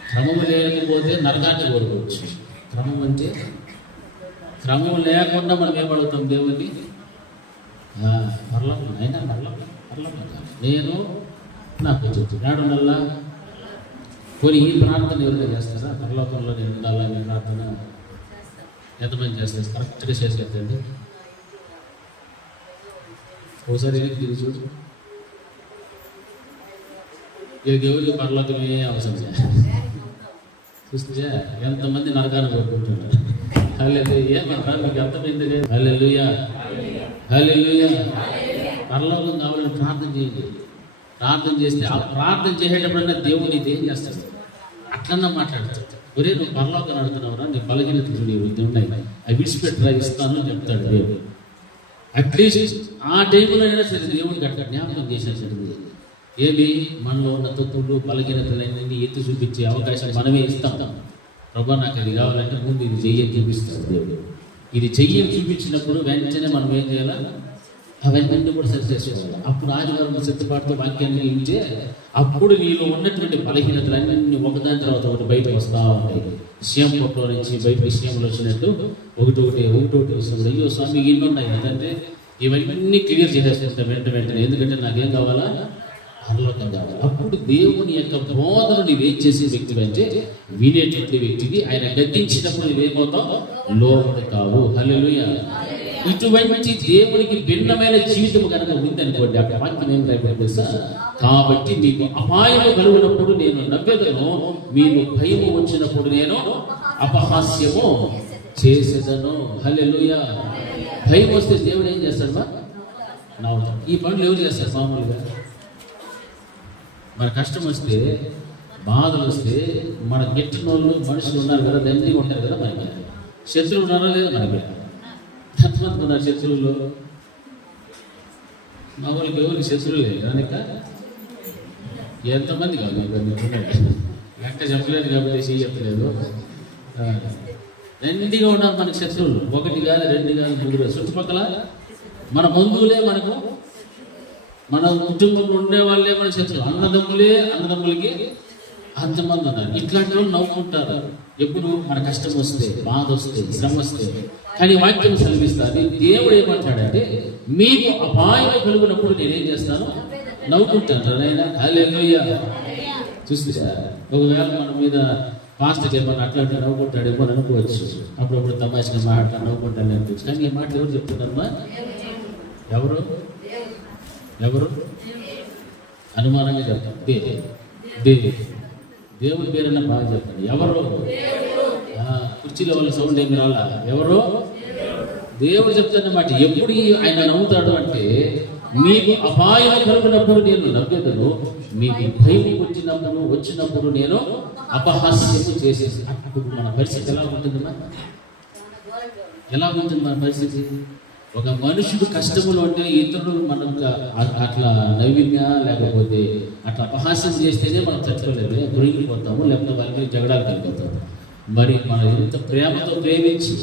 క్రమం లేకపోతే నరకాన్ని కోరుకోవచ్చు. క్రమం అంటే క్రమం లేకుండా మనం ఏమడుగుతాం దేవుడిని? మరలా అయినా మరలా నేను నాకు నాడు నల్లా పోనీ ఈ ప్రార్థన ఎవరైనా చేస్తారా? పరలోకంలో నేను ఉండాలా? ఈ ప్రార్థన ఎంతమంది చేస్తారు? కరెక్ట్గా చేసేదండి. ఒకసారి తిరిగి చూడు. ఈ దేవుడికి పరలోకమే అవసరం చూస్తే ఎంతమంది నరకాన్ని కోరుకుంటున్నారు. హల్లెలూయా. మీకు అర్థమైంది? హల్లెలూయా, హల్లెలూయా. పరలోకం కావాలని ప్రార్థన చేయండి. ప్రార్థన చేస్తే ఆ ప్రార్థన చేసేటప్పుడైనా దేవుని ఏం చేస్తాడు? అట్లన్నా మాట్లాడతాడు. ఒరే నువ్వు పరలోకం అడుగుతున్నావురా, నీ బలహీనతలు ఉన్నాయి, అవి విడిచిపెట్టరా, ఇస్తాను అని చెప్తాడు దేవుడు. అట్లీస్ట్ ఆ టైంలో అయినా సరే దేవుడికి అట్లా జ్ఞాపకం చేసేసాడు. ఏమి మనలో ఉన్న తత్తులు, బలహీనతలన్నీ ఎత్తి చూపించే అవకాశం మనమే ఇస్తాం. ప్రభా నాకు అది కావాలంటే ముందు ఇది చెయ్యని చూపిస్తాడు దేవుడు. ఇది చెయ్యని చూపించినప్పుడు వెంటనే మనం ఏం చేయాలా? అవన్నీ కూడా సరి చేసుకోవాలి. అప్పుడు ఆదివారం సిద్ధపాటుతో వాక్యాన్ని వింటే అప్పుడు నీలో ఉన్నటువంటి బలహీనతలన్నీ ఒకదాని తర్వాత ఒకటి బయటకు వస్తూ ఉంటాయి. విషయం పొట్టలో నుంచి బయట విషయంలో వచ్చినట్టు ఒకటి వస్తుంది. అయ్యో స్వామి ఇన్ని ఉన్నాయి అంటే ఇవన్నీ క్లియర్ చేసేస్తాం వెంటనే. ఎందుకంటే నాకేం కావాలా? పరలోకం కావాలి. అప్పుడు దేవుని యొక్క బోధన నీవేం చేసే వ్యక్తి అంటే వినేటువంటి వ్యక్తికి ఆయన గద్దించినప్పుడు నువ్వేమవుతావు? లోబడి కావు. హల్లెలూయా. ఇటువంటి దేవునికి భిన్నమైన జీవితం కనుక ఉందనుకోండి, అక్కడ వాక్యం ఏం తెలుసా? కాబట్టి మీకు అపాయం కలుగునప్పుడు నేను నవ్వెదను, మీకు భయం వచ్చినప్పుడు నేను అపహాస్యము చేసేదను. హల్లెలూయా. భయం వస్తే దేవుడు ఏం చేస్తాడు? నవ్వుతాడు. ఈ పనులు ఎవరు చేస్తారు? మామూలుగా మన కష్టం వస్తే, బాధలు వస్తే మన గెట్టిన వాళ్ళు మనుషులు ఉన్నారు కదా, దండిగా ఉంటారు కదా, మనకి శత్రువులు ఉన్నారా లేదా? మనకి ఎంతమంది ఉన్నారు శత్రువులు? మా వాళ్ళకి ఎవరికి శత్రువులు లేదు కనుక ఎంతమంది కాదు లెక్క చెప్పలేదు కాబట్టి చెప్పలేదు. దండిగా ఉన్నారు మనకి శత్రువులు. ఒకటి కాదు, రెండు కాదు, మూడు. చుట్టుపక్కల మన బంధువులే మనకు, మన కుటుంబంలో ఉండే వాళ్ళే మన శత్రువులు. అన్నదమ్ములకి అంతమంది ఉన్నారు. ఇట్లాంటి వాళ్ళు నవ్వుకుంటారు ఎప్పుడు మన కష్టం వస్తే, బాధ వస్తే, శ్రమ వస్తే. కానీ వాక్యం సెలవిస్తారు, దేవుడు ఏమంటాడంటే మీకు అపాయం కలుగునప్పుడు నేనేం చేస్తాను? నవ్వుకుంటాను. నాయనా హల్లెలూయా. చూస్తా ఒకవేళ మన మీద పాస్టర్కి ఏమన్నా అట్లాంటి నవ్వుకుంటాడేమో అని అనుకోవచ్చు. అప్పుడప్పుడు తమాషగా మాట నవ్వుకుంటాను అనిపించు. కానీ ఈ మాట ఎవరు చెప్తున్నారమ్మా? ఎవరు అనుమానంగా చెప్తారు? దేవుని పేరన్నా బాగా చెప్తాడు. ఎవరు? కుర్చీలో వాళ్ళ సౌండ్ ఏమి రాలా? ఎవరు? దేవుడు చెప్తాడన్నమాట. ఎప్పుడు ఆయన నవ్వుతాడు అంటే మీకు అపాయం కలుగునప్పుడు నేను నవ్వేదను, మీకు భయం వచ్చినప్పుడు నేను అపహాస్యము చేసేసి. అప్పుడు మన పరిస్థితి ఎలా ఉంటుందమ్మా? ఎలా ఉంటుంది మన పరిస్థితి? ఒక మనుషుడు కష్టములు అంటే ఇతరులు మనం అట్లా నైవిన్య లేకపోతే అట్లా అపహాస్యం చేస్తేనే మనం చచ్చిపోలేదు, దొరికిపోతాము, లేకపోతే వాళ్ళకి జగడాలు కలిగిపోతాము. మరి మనం ఎంత ప్రేమతో ప్రేమించి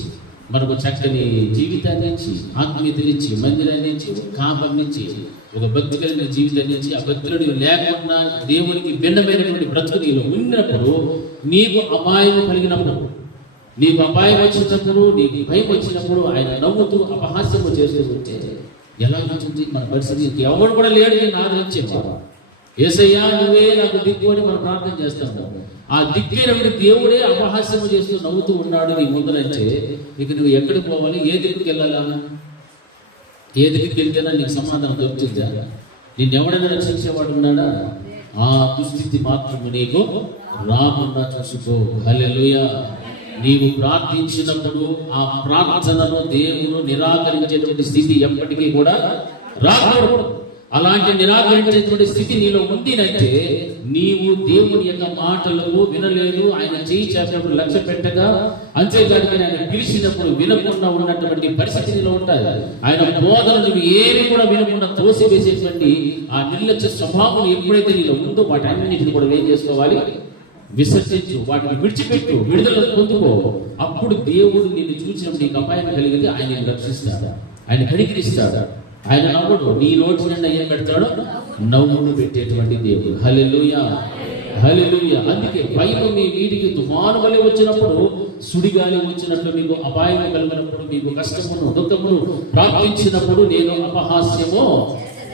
మనకు చక్కని జీవితాన్ని ఇచ్చి, ఆత్మీయతనిచ్చి, మందిరాన్ని ఇచ్చి, ఒక కాపర్ని ఇచ్చి, ఒక భక్తి కలిగిన జీవితాన్ని ఇచ్చి, ఆ భక్తులు లేకుండా దేవునికి భిన్నమైనటువంటి బ్రతుకు నీలో ఉన్నప్పుడు, నీకు అపాయం కలిగినప్పుడు, నీకు అపాయం వచ్చినప్పుడు, నీకు భయం వచ్చినప్పుడు ఆయన నవ్వుతూ అపహాస్యము చేస్తూ ఉంటే ఎలా ఉంటుంది మన పరిస్థితి? ఎవరు కూడా లేడు నేను ఆదరించేవాడు. యేసయ్యా నువ్వే నాకు దిక్కు అని మనం ప్రార్థన చేస్తాము. ఆ దిక్కైనటువంటి దేవుడే అపహాస్యము చేస్తూ నవ్వుతూ ఉన్నాడు నీ ముందరంటే ఇక నువ్వు ఎక్కడికి పోవాలి? ఏ దిక్కుకి వెళ్ళాలా? ఏ దిక్కుకి వెళ్తేనా నీకు సమాధానం దొరుకుతుందా? నిన్ను ఎవడైనా రక్షించేవాడు ఉన్నాడా? ఆ దుస్థితి మాత్రము నీకు రాకుండా చూసుకో. హల్లెలూయా. నీవు ప్రార్థించినప్పుడు ఆ ప్రార్థనను దేవుడు నిరాకరించేటువంటి స్థితి ఎప్పటికీ కూడా రాకూడదు. అలాంటి నిరాకరించేటువంటి స్థితి నీలో ఉందినంటే నీవు దేవుని యొక్క మాటలకు వినలేదు. ఆయన చేయి చేసినప్పుడు లక్ష్య పెట్టగా, అంతేకాదు ఆయన పిలిచినప్పుడు వినకుండా ఉన్నటువంటి పరిస్థితి నీలో ఉంటాయి. ఆయన బోధన నువ్వు ఏమి కూడా వినకుండా తోసివేసేటువంటి ఆ నిర్లక్ష్య స్వభావం ఎప్పుడైతే నీలో ఉందో వాటి అన్నింటిని కూడా ఏం చేసుకోవాలి? విసర్జించు, వాటిని విడిచిపెట్టు, విడుదల పొందుకో. అప్పుడు దేవుడు నిన్ను చూసినప్పుడు నీకు అపాయం కలిగితే ఆయన నిన్ను రక్షిస్తాడు, ఆయన కనికరిస్తాడు. ఆయన నవ్వుడు నీ నోటి నిండా ఏం పెడతాడు? నవ్వుడు పెట్టేటువంటి దేవుడు. హల్లెలూయా, హల్లెలూయా. అందుకే భయం మీ వీటికి తుఫాను వలె వచ్చినప్పుడు, సుడిగాలి వచ్చినట్లు, మీకు అపాయం కలిగినప్పుడు, మీకు కష్టమును దుఃఖమును ప్రార్థించినప్పుడు నేను అపహాస్యము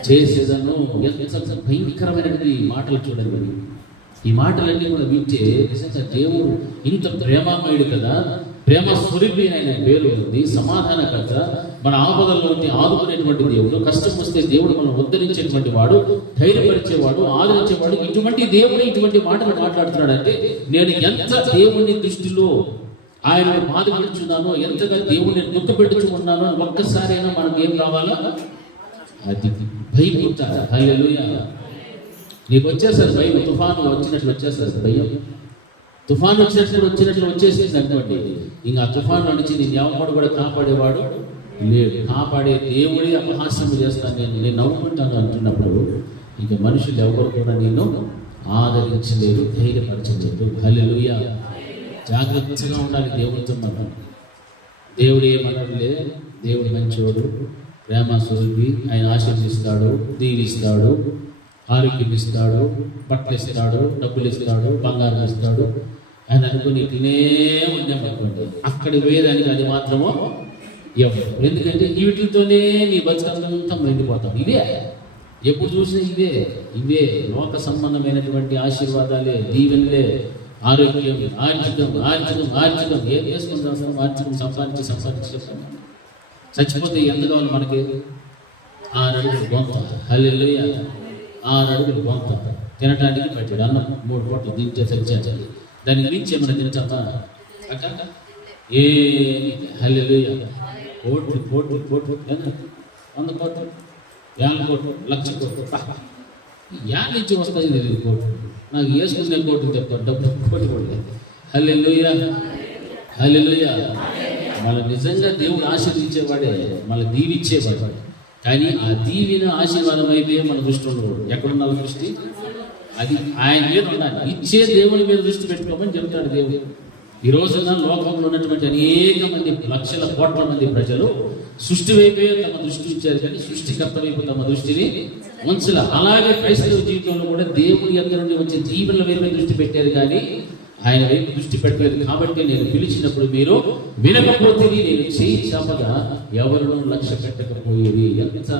చేసేదను. ఎంత భయంకరమైనది మాటలు చూడండి. ఈ మాటలన్నీ కూడా వింటే నిజంగా దేవుడు ఇంత ప్రేమామయుడు కదా, ప్రేమ స్వరూపి ఆయన పేరు ఉంది, సమాధానకర్త, మన ఆపదల్లో ఉంటే ఆదుకునేటువంటి దేవుడు, కష్టం వస్తే దేవుడు మనం ఉద్ధరించేటువంటి వాడు, ధైర్యపరిచేవాడు, ఆదరించేవాడు. ఇటువంటి దేవుడు ఇటువంటి మాటలు మాట్లాడుతున్నాడంటే నేను ఎంత దేవుని దృష్టిలో ఆయనను బాధపడుచున్నానో, ఎంతగా దేవుడిని దుఃఖపెట్టుచున్నానో ఒక్కసారైనా మనకు ఏం కావాలా? అది భయం ఉంటారు. హల్లెలూయా. నీకు వచ్చేసారు భయం, తుఫాను వచ్చినట్లు వచ్చేసారు భయం. తుఫాను వచ్చినట్లు వచ్చేసింది అనుకోండి, ఇంకా ఆ తుఫాను నుంచి నేను ఎవరు కూడా కాపాడేవాడు లేడు. కాపాడే దేవుడే అపహాస్యం చేస్తాను, నేను నవ్వుకుంటాను అంటున్నప్పుడు ఇంక మనుషులు ఎవరు కూడా నేను ఆదరించలేరు, ధైర్యపరచలేదు. హల్లెలూయా. జాగ్రత్తగా ఉండాలి దేవుడితో. మనం దేవుడు ఏమనలే, దేవుడు మంచివాడు, ప్రేమ స్వరూపి, ఆయన ఆశీర్వదిస్తాడు, దీవిస్తాడు, ఆరోగ్యం ఇస్తాడు, బట్టలు ఇస్తాడు, డబ్బులు ఇస్తాడు, బంగారం ఇస్తాడు. ఆయన అనుకుని ఇట్లనే ఉన్నామనుకోండి, అక్కడ వేదానికి అది మాత్రమో ఎవరు. ఎందుకంటే వీటితోనే నీ బతుకంతా మెండిపోతాం. ఇవే ఎప్పుడు చూసినా ఇవే లోక సంబంధమైనటువంటి ఆశీర్వాదాలే, దీవెనలే, ఆరోగ్యం, ఆర్థికం ఏం చేసుకుంటాం? ఆర్థికం సంపాదించి చచ్చిపోతే ఎంత కావాలి మనకి? 6 అడుగులు బొంత. హల్లెలూయా. 6 అడుగులు బొంత. తినటానికి పెట్టాడు అన్నం 3 పూటలు తింటే సరిచేయాలి. దానికి మించి ఏమైనా తినటా అక్క? ఏ హల్లెలూయా. కోట్లు 100 కోట్లు, 50 కోట్లు, 1,00,000 కోట్లు. యాడ్ నుంచి వస్తుంది తెలియదు కోట్లు. నాకు వేసుకునే కోట్లు చెప్తాను, డబ్బు కోట్లు కూడా. హల్లెలూయా, హల్లెలూయా. మళ్ళీ నిజంగా దేవుడు ఆశీర్వించేవాడే, మళ్ళీ దీవించేవాడు. కానీ ఆ దీవిన ఆశీర్వాదం అయిపోయి మన దృష్టి ఉండకూడదు. ఎక్కడున్న దృష్టి? అది ఆయన మీద ఉండాలి. ఇచ్చే దేవుని మీద దృష్టి పెట్టుకోమని చెప్తాడు దేవుడు. ఈ రోజున లోకంలో ఉన్నటువంటి అనేక మంది, లక్షల కోట్ల మంది ప్రజలు సృష్టి వైపే తమ దృష్టి ఇచ్చారు, కానీ సృష్టికర్త వైపు తమ దృష్టిని ఉంచల. అలాగే క్రైస్తవ జీవితంలో కూడా దేవుని దగ్గర నుండి వచ్చే దీవెనల వైపే దృష్టి పెట్టారు, కానీ ఆయన వైపు దృష్టి పెట్టలేదు. కాబట్టి నేను పిలిచినప్పుడు మీరు వినకపోతే నేను చేయి చాపగా ఎవరినూ లక్ష్య పెట్టకపోయేది. ఎంత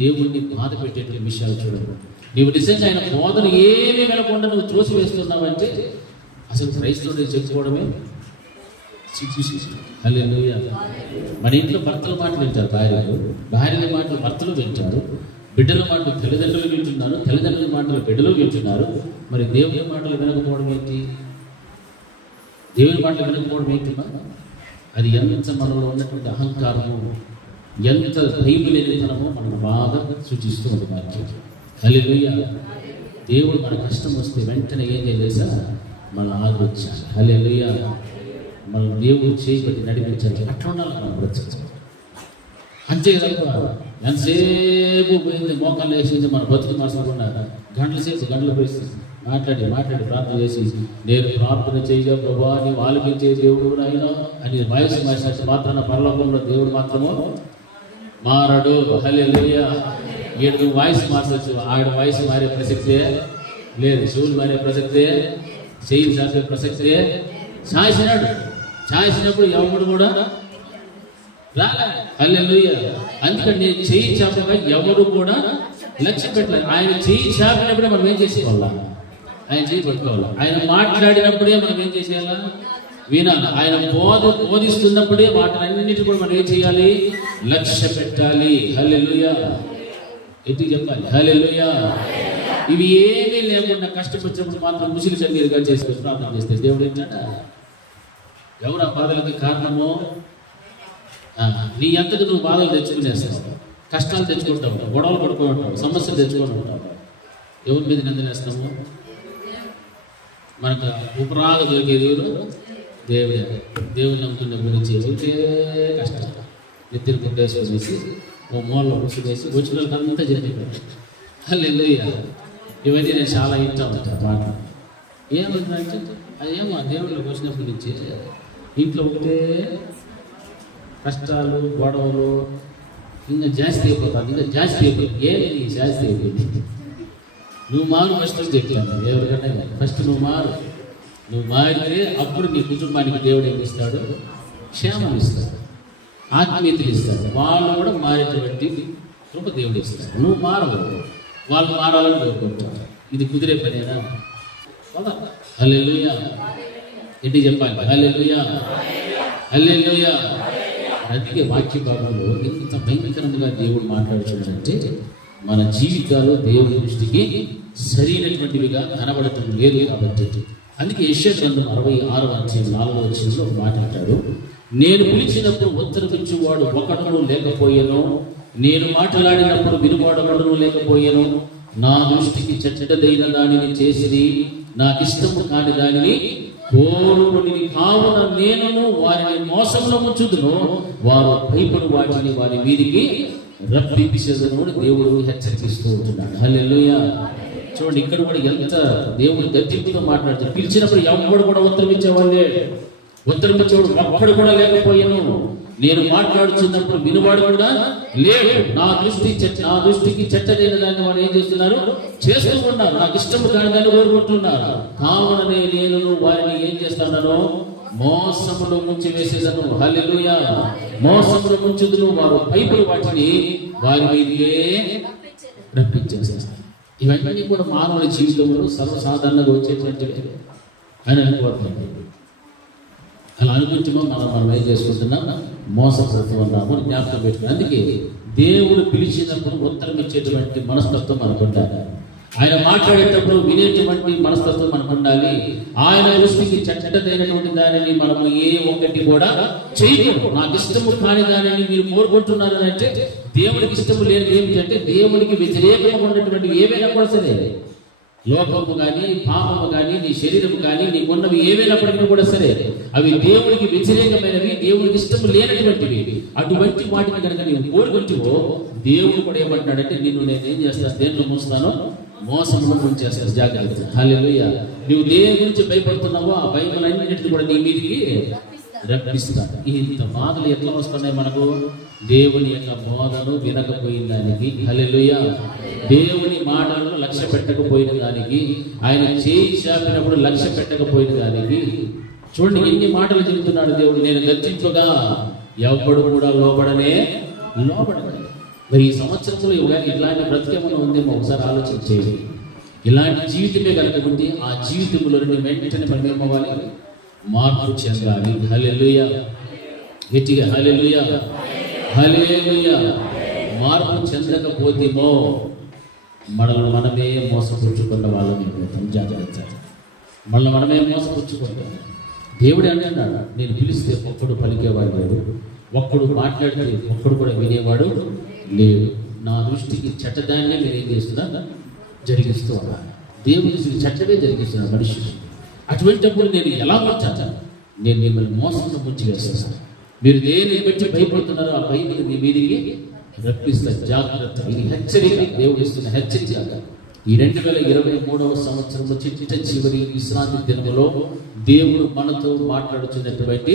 దేవుణ్ణి బాధ పెట్టేటువంటి విషయాలు చూడండి. నీవు నిజంగా ఆయన బోధన ఏమీ వినకుండా నువ్వు త్రోసి వేస్తున్నావంటే అసలు క్రైస్తవుడు చెప్పుకోవడమే హల్లెలూయా. మన ఇంట్లో భర్తల మాటలు వింటారు భార్యలు, భార్యల మాటలు భర్తలు వింటారు, బిడ్డల మాటలు తల్లిదండ్రులు వింటున్నారు, తల్లిదండ్రుల మాటలు బిడ్డలు వింటున్నారు. మరి దేవుని మాటలు వినకపోవడం ఏంటి? దేవుని మాటలు వినకపోవడం ఏంటి? అది ఎంత మనలో ఉన్నటువంటి అహంకారము, ఎంత భయం లేనితనమో మనకు బాగా సూచిస్తూ ఉంది వాక్యం. హల్లెలూయా. దేవుడు మన కష్టం వస్తే వెంటనే ఏం చేయలేసా? మనం ఆదరించాలి. హల్లెలూయా. మనం దేవుడు చేయబట్టి నడిపించాలి. అట్లా ఉండాలి మనం బ్రతుకు. అంతే తప్ప ఎంతసేపు పోయింది మోకాలు వేసింది మన బతుకు మార్చకుండా గంటల పరిస్థితి మాట్లాడి ప్రార్థన చేసి నేను ప్రార్థన చేయగా ప్రభా నీవు ఆలపించే దేవుడు అయినా అని వాయిస్ మార్చినట్టు మాత్రాన పరలోకంలో దేవుడు మాత్రము మారడు. హల్లెలూయా. ఈడు వాయిస్ మార్చవచ్చు, ఆవిడ వాయిస్ మారే ప్రసక్తే లేదు, శివుడు మారే ప్రసక్తే, చెయ్యి చాపే ప్రసక్తే. చాసినప్పుడు ఎవడు కూడా రాలే. హల్లెలూయా. అందుకని నేను చెయ్యి చాపగా ఎవరు కూడా లక్ష్య పెట్టలేదు. ఆయన చెయ్యి చాపినప్పుడే మనం ఏం చేసేవాళ్ళ, ఆయన చేయి పట్టుకోవాలి. ఆయన మాట్లాడినప్పుడే మనం ఏం చేసేయాలా, వినాలి. ఆయన బోధిస్తున్నప్పుడే వాటినన్నిటి కూడా మనం ఏం చేయాలి, లక్ష్య పెట్టాలి. హల్లెలూయా. ఎట్టి చెప్పాలి హల్లెలూయా. ఇవి ఏమీ లేకుండా కష్టపడినప్పుడు మాత్రం ముసిలి చందీరుగా చేసుకొని ప్రార్థన చేస్తే దేవుడు ఏంటంటే ఎవరు ఆ బాధలకు కారణమో నీ అంతకు నువ్వు బాధలు తెచ్చుకునేస్తావు, కష్టాలు తెచ్చుకుంటావు, గొడవలు పడుకొని ఉంటావు, సమస్యలు తెచ్చుకొని ఉంటావు. ఎవరి మీద నిందనేస్తాము? మనకు ఉపరాగ దొరికేది ఎవరు? దేవుడు నమ్ముతున్న గురించి వచ్చే కష్టం. నిద్ర గుడ్డేసి ఓ మూలలో ముసుగేసి వచ్చిన వాళ్ళకంతా జరిగిపోయాడు. హల్లెలూయా. ఇవన్నీ నేను చాలా ఇంటా ఉంటాను పాట. ఏమంటే అదేమో దేవుళ్ళకి వచ్చినప్పటి నుంచి ఇంట్లో ఒకటే కష్టాలు, గొడవలు ఇంకా జాస్తి అయిపోతుంది. ఏమి జాస్తి అయిపోయింది. నువ్వు మారు ఫస్ట్ చెప్పాను ఎవరికన్నా, ఫస్ట్ నువ్వు మారితే అప్పుడు నీ కుటుంబానికి దేవుడు ఏమి ఇస్తాడు, క్షేమం ఇస్తాడు, ఆత్మీయతలు ఇస్తాడు. వాళ్ళు కూడా మారేటువంటి కృప దేవుడు ఇస్తాడు. నువ్వు మారవు, వాళ్ళు మారాలని కోరుకుంటారు. ఇది కుదిరే పనేనా? హల్లెలూయా. ఏంటి చెప్పాలి? హల్లెలూయా. హల్లెలూయా. అందుకే వాక్య భాగంలో ఇంత భయంకరంగా దేవుడు మాట్లాడుతున్నాడంటే మన జీవితాలు దేవుని దృష్టికి సరైనటువంటివిగా కనబడటం లేదు కాబట్టి. అందుకే యెషయా గ్రంథం 66వ అధ్యాయం 4వ వచనంలో మాట్లాడాడు, నేను పిలిచినప్పుడు ఉత్తరమిచ్చువాడు ఒకడును లేకపోయాను, నేను మాట్లాడినప్పుడు వినువాడొకడును లేకపోయాను, నా దృష్టికి చెడ్డదైన దానిని చేసిరి, నాకిష్టము కాని దానిని కోరుకుని, కావున నేను వారిని మోసంలో ముంచుదును, వారు భయపడు వాటిని వారి మీదికి రప్పించదును దేవుడు హెచ్చరిస్తూ ఉంటున్నాడు. హల్లెలూయా. చూడండి, ఇక్కడ కూడా ఎంత దేవుడు గట్టిగా మాట్లాడుతాడు. పిలిచినప్పుడు ఎవడు కూడా ఉత్తరం ఇచ్చేవాళ్ళే, ఉత్తరం ఇచ్చేవాడు ఒక్కడు కూడా లేకపోయాను, నేను మాట్లాడుతున్నప్పుడు వినువాడు కూడా లేడు, నా దృష్టికి చెడ్డదైన దాన్ని వాడు ఏం చేస్తున్నారు, చేస్తూ ఉన్నారు, నాకు ఇష్టం కాని దాన్ని కోరుకుంటున్నారు. కావున నేను వారిని ఏం చేస్తానో మోసములో ముంచి వేసేదను. హల్లెలూయా. మోసములో ముంచుదును, వారు పైపులు వాటిని వారి మీదే రప్పించేసేస్తారు. ఇవన్నీ కూడా మానవుల జీవితంలో సర్వసాధారణంగా వచ్చేటువంటివి అని అనుకుంటున్నాం. అలా అనుకుంటున్నాం, మనం ఏం చేసుకుంటున్నాం, మోసపోతూ ఉన్నాము జ్ఞాపకం పెట్టుకున్నాం. అందుకే దేవుడు పిలిచినప్పుడు ఉత్తరం ఇచ్చేటువంటి మనస్తత్వం మనకు ఉండాలి. ఆయన మాట్లాడేటప్పుడు వినేటువంటి మనస్తత్వం మనకు ఉండాలి. ఆయన దృష్టికి చెడ్డదైనటువంటి దానిని మనము ఏ ఒక్కటి కూడా చేయలేము. నాకు ఇష్టము కాని దానిని మీరు కోరుకుంటున్నారు అంటే దేవుడికి ఇష్టము లేనిది ఏమిటంటే దేవునికి వ్యతిరేకంగా ఉన్నటువంటి ఏవైనా కూడా సరే, లోకము కానీ పాపము కానీ నీ శరీరము కానీ నీకున్నవి ఏవైనప్పటికీ కూడా సరే, అవి దేవుడికి వ్యతిరేకమైనవి, దేవుడికి ఇష్టం లేనటువంటివి. అటువంటి వాటిని కనుక నీవు కోరుకుంటువో దేవుడు కూడా ఏమంటాడంటే నిన్ను నేను ఏం చేస్తాను, దేంట్లో మూస్తాను, మోసంలో ముంచేస్తాను. జాగ్రత్త. హల్లెలూయా. నువ్వు దేని గురించి భయపడుతున్నావో ఆ భయములన్నింటినీ కూడా నీ మీదికి రప్పిస్తాడు. ఇంత బాధలు ఎట్లా వస్తున్నాయి మనకు? దేవుని యొక్క బోధను వినకపోయిన దానికి, హల్లెలూయా, దేవుని మాటలను లక్ష్య పెట్టకపోయిన దానికి, ఆయన చేయి చాపినప్పుడు లక్ష్య పెట్టకపోయిన దానికి. చూడండి ఎన్ని మాటలు చెబుతున్నాడు దేవుడు, నేను గర్జించగా ఎవడు కూడా లోబడనే. మరి ఈ సంవత్సరంలో ఇలాంటి బ్రతికేమన్నా ఉందేమో ఒకసారి ఆలోచన చేయండి. ఇలాంటి జీవితమే కనుక ఉంది, ఆ జీవితంలో వెంటనే మనం ఏమవ్వాలి, మార్పు చెందాలి. హల్లెలూయా. గట్టిగా హల్లెలూయా. హల్లెలూయా. మార్పు చెందకపోతేమో మనల్ని మనమే మోసపుచ్చుకున్న వాళ్ళని జాగ్రత్త. మనమే మోసపుచ్చుకుంటాం. దేవుడు అంటున్నాడు, నేను పిలిస్తే ఒక్కడు పలికేవాడు లేడు, ఒక్కడు మాట్లాడితే ఒక్కడు కూడా వినేవాడు లేడు. నా దృష్టికి చెడ్డదాన్నే మీరు ఏం చేస్తున్నా, జరిగిస్తూ ఉన్నారు. దేవుడి దృష్టికి చెడ్డమే జరిగిస్తున్నారు మనుషులు. అటువంటిప్పుడు నేను ఎలా వచ్చాను, నేను మిమ్మల్ని మోసంలో ముంచి వేసేస్తాను. మీరు దేని పెట్టి భయపడుతున్నారో ఆ భయం మీ మీదికి రప్పిస్తా, జాగ్రత్త. ఇది హెచ్చరిక, దేవుడు ఇస్తున్న హెచ్చరిక. ఈ 2023వ సంవత్సరంలో చిట్ట చివరి విశ్రాంతి దినములో దేవుడు మనతో మాట్లాడుతున్నటువంటి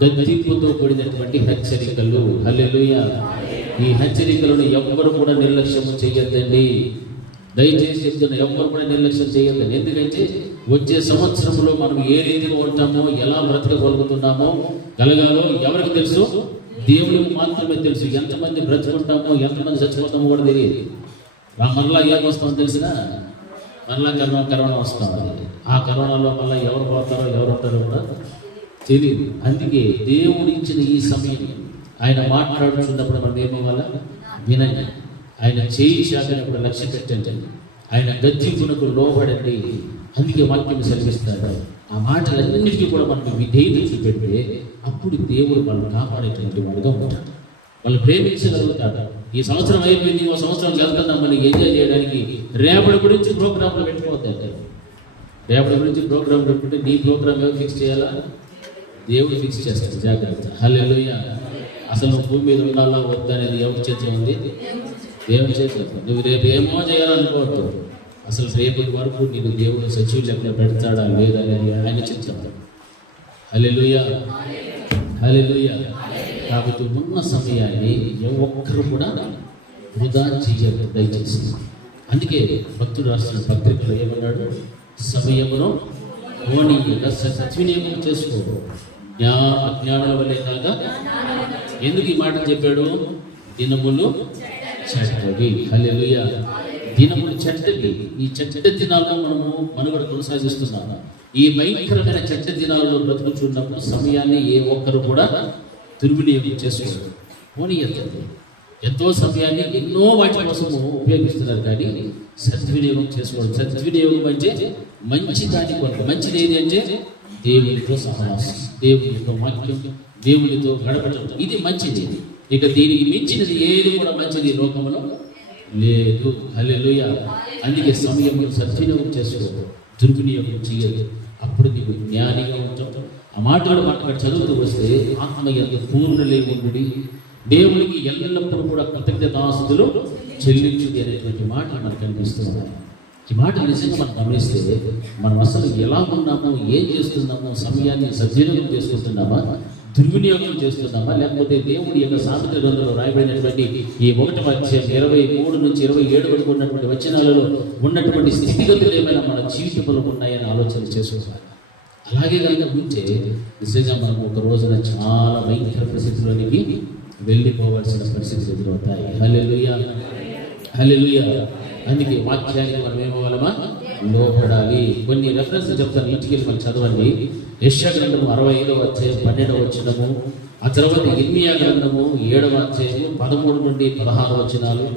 గద్దింపుతో కూడినటువంటి హెచ్చరికలు. హల్లెలూయా. ఈ హెచ్చరికలను ఎవ్వరు కూడా నిర్లక్ష్యం చేయొద్దండి. దయచేసి చెప్తున్నా, ఎవ్వరు కూడా నిర్లక్ష్యం చేయొద్దండి. ఎందుకంటే వచ్చే సంవత్సరంలో మనం ఏ రీతిగా ఉంటామో, ఎలా బ్రతకగలుగుతున్నామో కలగాలో ఎవరికి తెలుసు? దేవుడికి మాత్రమే తెలుసు. ఎంతమంది బ్రతుకుంటామో, ఎంతమంది చచ్చిపోతామో కూడా తెలియదు. మరలా ఏమొస్తామో తెలిసినా మరలా కరోనా వస్తాం. ఆ కరోనాలో మళ్ళీ ఎవరు పోతారో ఎవరు ఉంటారో కూడా తెలియదు. అందుకే దేవుడు ఇచ్చిన ఈ సమయం ఆయన మాట్లాడుతున్నప్పుడు మనం ఏమవ్వాలా? వినండి. ఆయన చేయి శాఖనప్పుడు లక్ష్య పెట్టండి. ఆయన గద్దింపునకు లోబడండి. అందుకే వాక్యం సెలవిస్తాడు. ఆ మాటలన్నిటికీ కూడా మనకు విధేయత చూపెడితే అప్పుడు దేవుడు వాళ్ళు కాపాడేటువంటి వాడుగా ఉంటాడు. వాళ్ళు ప్రేమించగలుగుతాడు. ఈ సంవత్సరం అయిపోయింది, ఒక సంవత్సరం వెళ్తున్నాం మళ్ళీ ఎంజాయ్ చేయడానికి. రేపటి గురించి ప్రోగ్రాంలు పెట్టుకోవద్దంటే, రేపటి గురించి ప్రోగ్రాం పెట్టుకుంటే నీ ప్రోగ్రామ్ ఎవరు ఫిక్స్ చేయాలా? దేవుడు ఫిక్స్ చేస్తాడు. జాగ్రత్త. హల్లెలూయా. అసలు నువ్వు భూమి మీద ఉండాలా వద్దనేది ఎవరి చేతి ఉంది? దేవుని చేతి. నువ్వు రేపు ఏమో చేయాలనుకోవద్దు. అసలు రేపటి వరకు నీకు దేవుడు సచివులు ఎక్కడ పెడతాడా లేదా అనేది ఆయన చెప్తాడు. హల్లెలూయా. హల్లెలూయా. కాబట్టి ఉన్న సమయాన్ని ఒక్కరు కూడా వృధా చేయరు దయచేసి. అందుకే భక్తుడు రాసిన పత్రికలో ఏమన్నాడు? సమయమును ఓనీయంగా సద్వినియోగం చేసుకో, అజ్ఞానుల వల్లే కాక. ఎందుకు ఈ మాట చెప్పాడు? దినములు చెడ్డవి. హల్లెలూయా. దినములు చెడ్డవి. ఈ చెడ్డ దినాల్లో మనము మనుగడ కొనసాగిస్తున్నాము. ఈ భయంకరమైన చెడ్డ దినాలలో బ్రతుకుచున్నప్పుడు సమయాన్ని ఏ ఒక్కరు కూడా దుర్వినియోగం చేసుకోవాలి. పోనీయండి. ఎంతో సమయాన్ని ఎన్నో వాటి కోసము ఉపయోగిస్తున్నారు, కానీ సద్వినియోగం చేసుకోవాలి. సద్వినియోగం అంటే మంచి దాని కొరకు. మంచిది ఏది అంటే దేవునితో సహవాసం, దేవునితో వాక్యం, దేవునితో గడపడం. ఇది మంచిది. ఇక దీనికి మించినది ఏది కూడా మంచిది లోకంలో లేదు. హల్లెలూయా. అందుకే సమయం సద్వినియోగం చేసుకోవాలి, దుర్వినియోగం చేయదు. అప్పుడు నీకు జ్ఞానిగా ఉంటావు. ఆ మాటలు మనం చదువుతూ వస్తే ఆత్మ ఎంత పూర్ణులై ఉండి దేవునికి ఎల్లప్పుడూ కూడా కృతజ్ఞతాస్తుతులు చెల్లించుది అనేటువంటి మాట మనకు కనిపిస్తున్నాయి. ఈ మాట నిజంగా మనం గమనిస్తే మనం అసలు ఎలా ఉన్నామో, ఏం చేస్తున్నామో, సమయాన్ని సద్వినియోగం చేసుకుంటున్నామా, దుర్వినియోగం చేస్తున్నామా, లేకపోతే దేవుడి యొక్క సామెతల గ్రంథంలో రాయబడినటువంటి ఈ 1వ అధ్యాయం 23 నుంచి 27 వరకు ఉన్నటువంటి వచనాలలో ఉన్నటువంటి స్థితిగతులు ఏమైనా మన జీవితంలో ఉన్నాయని ఆలోచన చేసుకోవాలి. అలాగే కనుక ఉంటే నిజంగా మనం ఒక రోజున చాలా భయంకర పరిస్థితుల్లోనికి వెళ్ళిపోవాల్సిన పరిస్థితులు ఎదురవుతాయి. హల్లెలూయా. హల్లెలూయా. అందుకే వాక్యానికి మనం ఏమవ్వాలమా? లోపడాలి. కొన్ని రెఫరెన్స్ చెప్తాను, ఇంటికి మనం చదవండి. యెషయా గ్రంథము 65వ అధ్యాయం 12వ వచనము, ఆ తర్వాత ఇర్మియా గ్రంథము 7వ అధ్యాయము 13 నుండి 16 వచనాలు,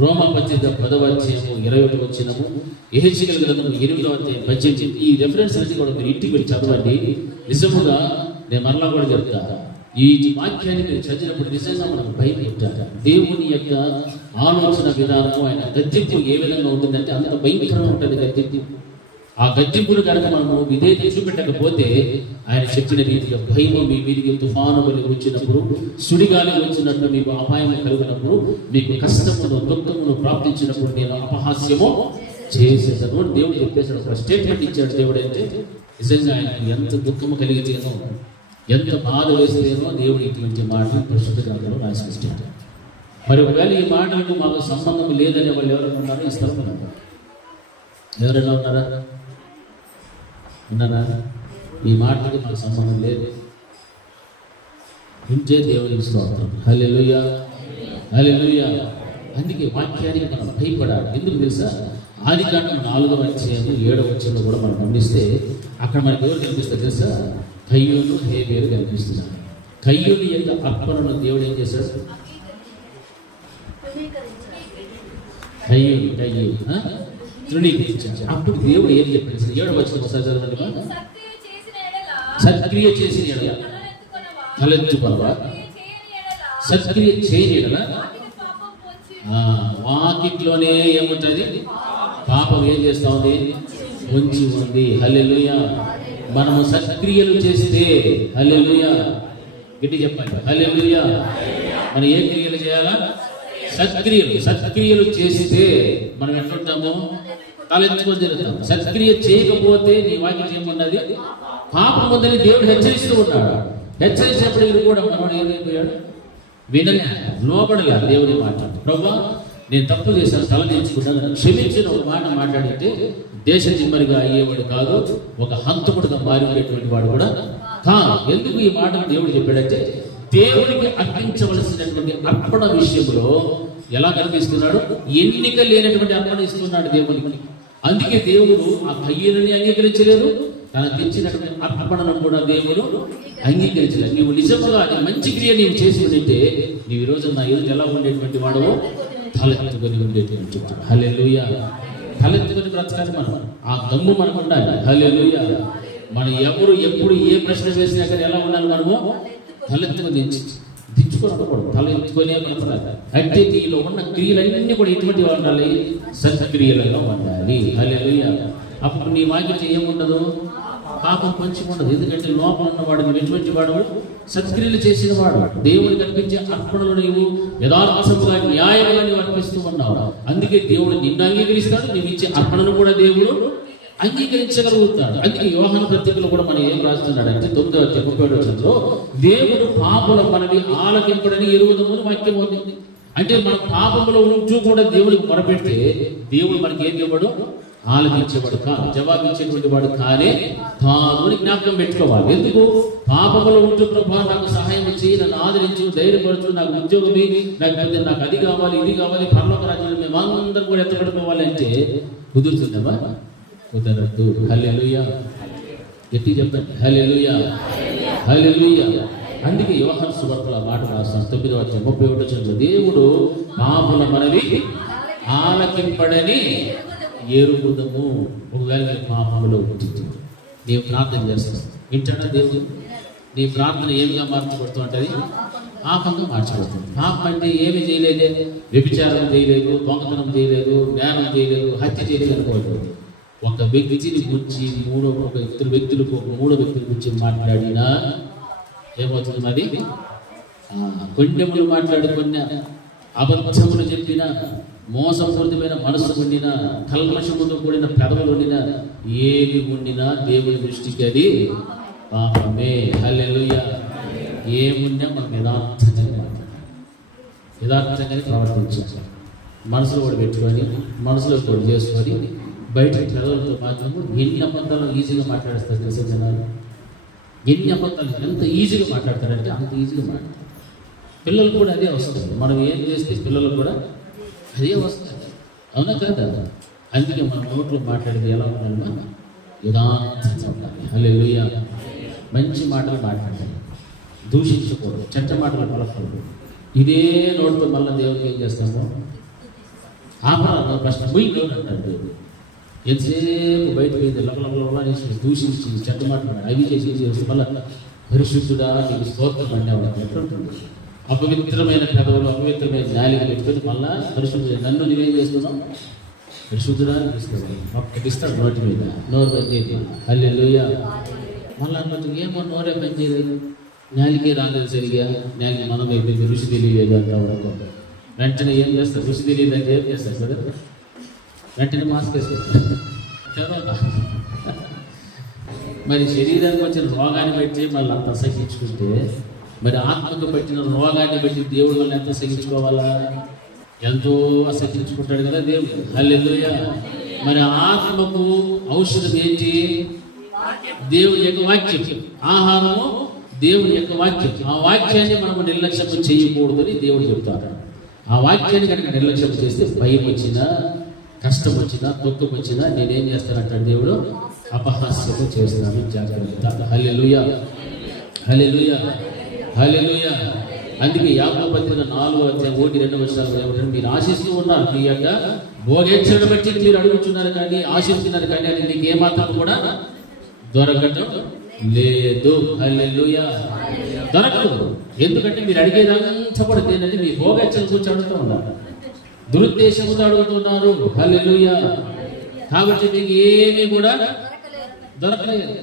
రోమా పత్రిక 10వ అధ్యాయము 21 వచనము, యెహెజ్కేలు గ్రంథము 8వ అధ్యాయం 18. ఈ రెఫరెన్స్ అన్ని కూడా మీరు ఇంటికి వెళ్ళి చదవండి. నిజముగా నేను మరలా కూడా చెప్తాను, ఈ వాక్యాన్ని మీరు చదివినప్పుడు నిజంగా మనకు భయం పెట్టారు. దేవుని యొక్క ఆలోచన విధానము, ఆయన గద్దింపు ఏ విధంగా ఉంటుందంటే అంత భయంకరంగా ఉంటుంది గద్దింపు. ఆ గద్దింపును కనుక మనము విధేయత చూపెట్టకపోతే ఆయన చెప్పిన రీతిగా భయము మీ మీదికి తుఫాను వలె వచ్చినప్పుడు, సుడిగాలి వచ్చినప్పుడు, మీకు అపాయం కలిగినప్పుడు, మీకు కష్టమును దుఃఖమును ప్రాప్తించినప్పుడు నేను అపహాస్యము చేసేసాను దేవుడు చెప్పేసాడు. ఒక స్టేట్మెంట్ ఇచ్చాడు దేవుడు. అయితే నిజంగా ఆయనకు ఎంత దుఃఖము కలిగితేనో, ఎంత బాధ వేస్తేనో దేవుడు ఇటువంటి మాటలు పరిశుద్ధ గ్రంథంలో రాసిస్తాడు. మరి ఒకవేళ ఈ మాటలకు మాకు సంబంధం లేదనే వాళ్ళు ఎవరైనా ఉన్నారో ఈ స్థలంలో ఎవరైనా ఉన్నారా? ఉన్నారా? ఈ మాటలకి మాకు సంబంధం లేదు ఉంచే దేవునికి స్తోత్రం. హల్లెలూయా. హల్లెలూయా. అందుకే వాక్యానికి మనం భయపడాలి. ఎందుకు తెలుసా? ఆదికాండం 4వ అధ్యాయం 7వ వచనంలో కూడా మనం గమనిస్తే అక్కడ మనకి ఎవరు కనిపిస్తారు తెలుసా? కయ్యూను, హేబేలు కనిపిస్తున్నారు. కయ్యూని యొక్క అర్పణను దేవుడు ఏం చేశాడు? తృణీకరించాడు. అప్పుడు దేవుడు ఏం చెప్పాడు? 7వ వచనం ఒకసారి చదవండి. సత్క్రియ చేసిన ఎడల తలెత్తుకొనవా, సత్క్రియ చేయని ఎడల వాకిట్లోనే ఏముంటుంది? పాపం ఏం చేస్తా ఉంది? ఉంచి ఉంది. హల్లెలూయా. మనము సత్క్రియలు చేస్తే, హల్లెలూయా, గట్టి చెప్పండి, హల్లెలూయా, మనం ఏ క్రియలు చేయాలా? సత్క్రియలు చేస్తే మనం ఎట్లుంటాము? తలెత్తుకొని తిరుగుతాం. సత్క్రియ చేయకపోతే నీ వాక్యం ఏమున్నది? పాపం ఉందని దేవుడు హెచ్చరిస్తూ ఉన్నాడు. హెచ్చరించినప్పుడు కూడా మనం ఏమైపోయాడు? వినలే, లోపడలే దేవుడి మాట. ప్రభువా, నేను తప్పు చేశాను, తల నేర్చుకున్నాను, క్షమించిన ఒక మాట మాట్లాడితే దేశ దిమ్మరిగా అయ్యేవాడు కాదు, ఒక హంతకుడుగా మారిపోయేటువంటి వాడు కూడా కాదు. ఎందుకు ఈ మాట దేవుడు చెప్పాడంటే, దేవుడికి అర్పించవలసినటువంటి అర్పణ విషయంలో ఎలా కనిపిస్తున్నాడు? ఎన్నిక లేనటువంటి అర్పణ ఇస్తున్నాడు దేవునికి. అందుకే దేవుడు ఆ కయ్యని అంగీకరించలేదు, తనకు తెచ్చినటువంటి అర్పణను కూడా దేవుడు అంగీకరించలేదు. నీవు నిజముగా అది మంచి క్రియ నీవు చేసి ఉంటే నీవు ఈ రోజు నా ఎదురు ఎలా ఉండేటువంటి వాడవో తలెత్తుకొని ఉండేటువంటి. హల్లెలూయా. తలెత్తుకొని బ్రతకాలి మనం. ఆ దమ్ము మనకు ఉండాలి. హల్లెలూయా. మనం ఎవరు ఎప్పుడు ఏ ప్రశ్న వేసినా కానీ ఎలా ఉండాలి? మనము తలెత్తుకొని దించుకొని ఉండకూడదు, తల ఎత్తుకొని బ్రతకాలి. అంటే నీలో ఉన్న క్రియలన్నీ కూడా ఎటువంటి ఉండాలి? సత్క్రియలుగా ఉండాలి. హల్లెలూయా. అప్పుడు నీ వాక్యం ఏముండదు? పాపం పంచి ఉండదు. ఎందుకంటే లోపల ఉన్నవాడు నువ్వు ఎటువంటి వాడు? సత్క్రియలు చేసిన వాడు. దేవుడికి అర్పించే అర్పణలు నీవు యథార్థముగా న్యాయంగా నీవు అర్పిస్తూ ఉన్నావు. అందుకే దేవుడు నిన్ను అంగీకరిస్తాడు, నీవు ఇచ్చే అర్పణను కూడా దేవుడు అంగీకరించగలుగుతాడు. అందుకే యోహాను పత్రికలో కూడా మనం ఏం రాస్తున్నాడంటే 9:37 దేవుడు పాపుల మనవి ఆలకింపుడని ఎరుగుదమని వాక్యం ఉంది. అంటే మన పాపములో ఉంటూ కూడా దేవుడికి మొరపెడితే దేవుడు మనకి ఏం ఇవ్వడు? ఆలకించేవాడు కాదు, జవాబించేటువంటి వాడు కానే కాదు అని జ్ఞాపకం పెట్టుకోవాలి. ఎందుకు? పాపములో ఉంటూ ప్రభా నాకు సహాయం చేయి, నన్ను ఆదరించు, ధైర్యపరచు, నాకు ఉద్యోగం, నాకు అది కావాలి, ఇది కావాలి, పరలోక రాజ్యంలో మేము అందరం కూడా ఎత్తపడిపోవాలి అంటే కుదురుతుందమ్మా? కుదరదు. హల్లెలూయా. గట్టి చెప్పండి, హల్లెలూయా, హల్లెలూయా. అందుకే యోహాను సువార్తలో మాట రాస్తాను 9:31 దేవుడు పాపుల మనవి ఆలకింపడని ఎరుగుదము. ఒకవేళ నీ పాపములో ఉంటుంది, నీవు ప్రార్థన చేస్తావు, వింటాడా దేవుడు? నీ ప్రార్థన ఏమిగా మార్చబడుతూ ఉంటుంది? పాపంగా మార్చబడుతుంది. పాపం అంటే ఏమి చేయలేదే, వ్యభిచారం చేయలేదు, దొంగతనం చేయలేదు, జ్ఞానం చేయలేదు, హత్య చేయలేదు అనుకోవద్దు. ఒక వ్యక్తిని గురించి ఇద్దరు వ్యక్తులకు మూడో వ్యక్తుల గురించి మాట్లాడినా ఏమవుతుంది? మరి కొండెములు మాట్లాడుకున్న, అబద్ధములు చెప్పిన, మోసపూరితమైన మనసు ఉండిన, కల్మషముతో కూడిన పెదవులు ఉండిన, ఏది ఉండినా దేవుని దృష్టికి అది పాపమే. హల్లెలూయా. ఏమున్నా మనం యథార్థంగానే మాట్లాడాలి, యథార్థంగానే ప్రవర్తించాలి. మనసులో కూడా పెట్టుకొని, మనసులో కూడా చేసుకొని, బయట పెదవులతో మాత్రము ఎన్ని అబద్ధాలు ఈజీగా మాట్లాడేస్తారు తెలుసా జనాలు? ఎన్ని అబద్ధాలు ఎంత ఈజీగా మాట్లాడతారంటే అంత ఈజీగా మాట్లాడతారు. పిల్లలు కూడా అదే వస్తుంది. మనం ఏం చేస్తే పిల్లలు కూడా అదే వస్తుంది. అవునా కదా? అందుకే మన నోట్లో మాట్లాడేది ఎలా ఉండాలి? మన యథార్థంగా ఉండాలి. హల్లెలూయా. మంచి మాటలు మాట్లాడాలి, దూషించకూడదు, చెడ్డ మాటలు పలకూడదు. ఇదే నోటితో మళ్ళీ దేవుడికి ఏం చేస్తాము? ఆపరాలు ప్రశ్న పోయి నోరు అంటారు దేవుడు. ఎంతసేపు బయట పోయింది లొకలొకలని దూషించి చెడ్డ మాట్లాడాలి, అవి చేసి చేస్తే మళ్ళీ పరిశుద్ధుడా నీకు స్తోత్రం అనేవాడు ఎట్లుంటుంది? అపవిత్రమైన పెదవులు, అపవిత్రమైన నాలుక పెట్టుకొని మళ్ళా పరిశుద్ధుడు నన్ను నీవేం చేస్తున్నావు? పరిశుద్ధుడా అనిపిస్తుంది. ఒక్కటి ఇస్తాడు నోటి మీద, నోరు పని చేయదు. హల్లెలూయా. మళ్ళీ అన్నట్టు ఏమో నోరే పని చేయలేదు, నాలికే రాలేదు సరిగా, నాలిక మనం అయిపోయింది, రుచి తెలియలేదు అంటారు. వెంటనే ఏం చేస్తారు? రుచి తెలియదు అంటే ఏం చేస్తారు కదా? వెంటనే మాస్క్ వేస్తారు. మరి శరీరానికి వచ్చిన రోగాన్ని బట్టి మళ్ళీ అంత అసహించుకుంటే, మరి ఆత్మకు పెట్టిన రోగాన్ని బట్టి దేవుడు వల్ల ఎంత సహించుకోవాలా? ఎంతో అసహించుకుంటాడు కదా దేవుడు. హల్లెలూయా. మరి ఆత్మకు ఔషధం ఏంటి? దేవుని యొక్క వాక్యం. ఆహారము దేవుని యొక్క వాక్యం. ఆ వాక్యాన్ని మనము నిర్లక్ష్యం చేయకూడదని దేవుడు చెప్తాడు. ఆ వాక్యాన్ని కనుక నిర్లక్ష్యం చేస్తే భయం వచ్చినా, కష్టం వచ్చినా, దుఃఖం వచ్చినా నేనేం చేస్తానంటాడు దేవుడు? అపహాస్యత చేస్తాను, జాగ్రత్త. హల్లెలూయా, హల్లెలూయా, హల్లెలూయా. అందుకే యాకోబు పత్రిక 4:1-2 ఏమంటారు? మీరు ఆశిస్తూ ఉన్నారు, మీ యొక్క భోగేచ్ఛను బట్టి మీరు అడుగుతున్నారు కానీ, ఆశిస్తున్నారు కానీ అది మీకు ఏమాత్రం కూడా దొరకటం లేదు. హల్లెలూయా. దొరకదు. ఎందుకంటే మీరు అడిగేదంతా కూడా ఏంటంటే మీ భోగేచ్ఛను గురించి అడుగుతూ ఉన్నారు, దురుద్దేశంతో అడుగుతున్నారు. హల్లెలూయా. కాబట్టి మీకు ఏమీ కూడా దొరకలేదు.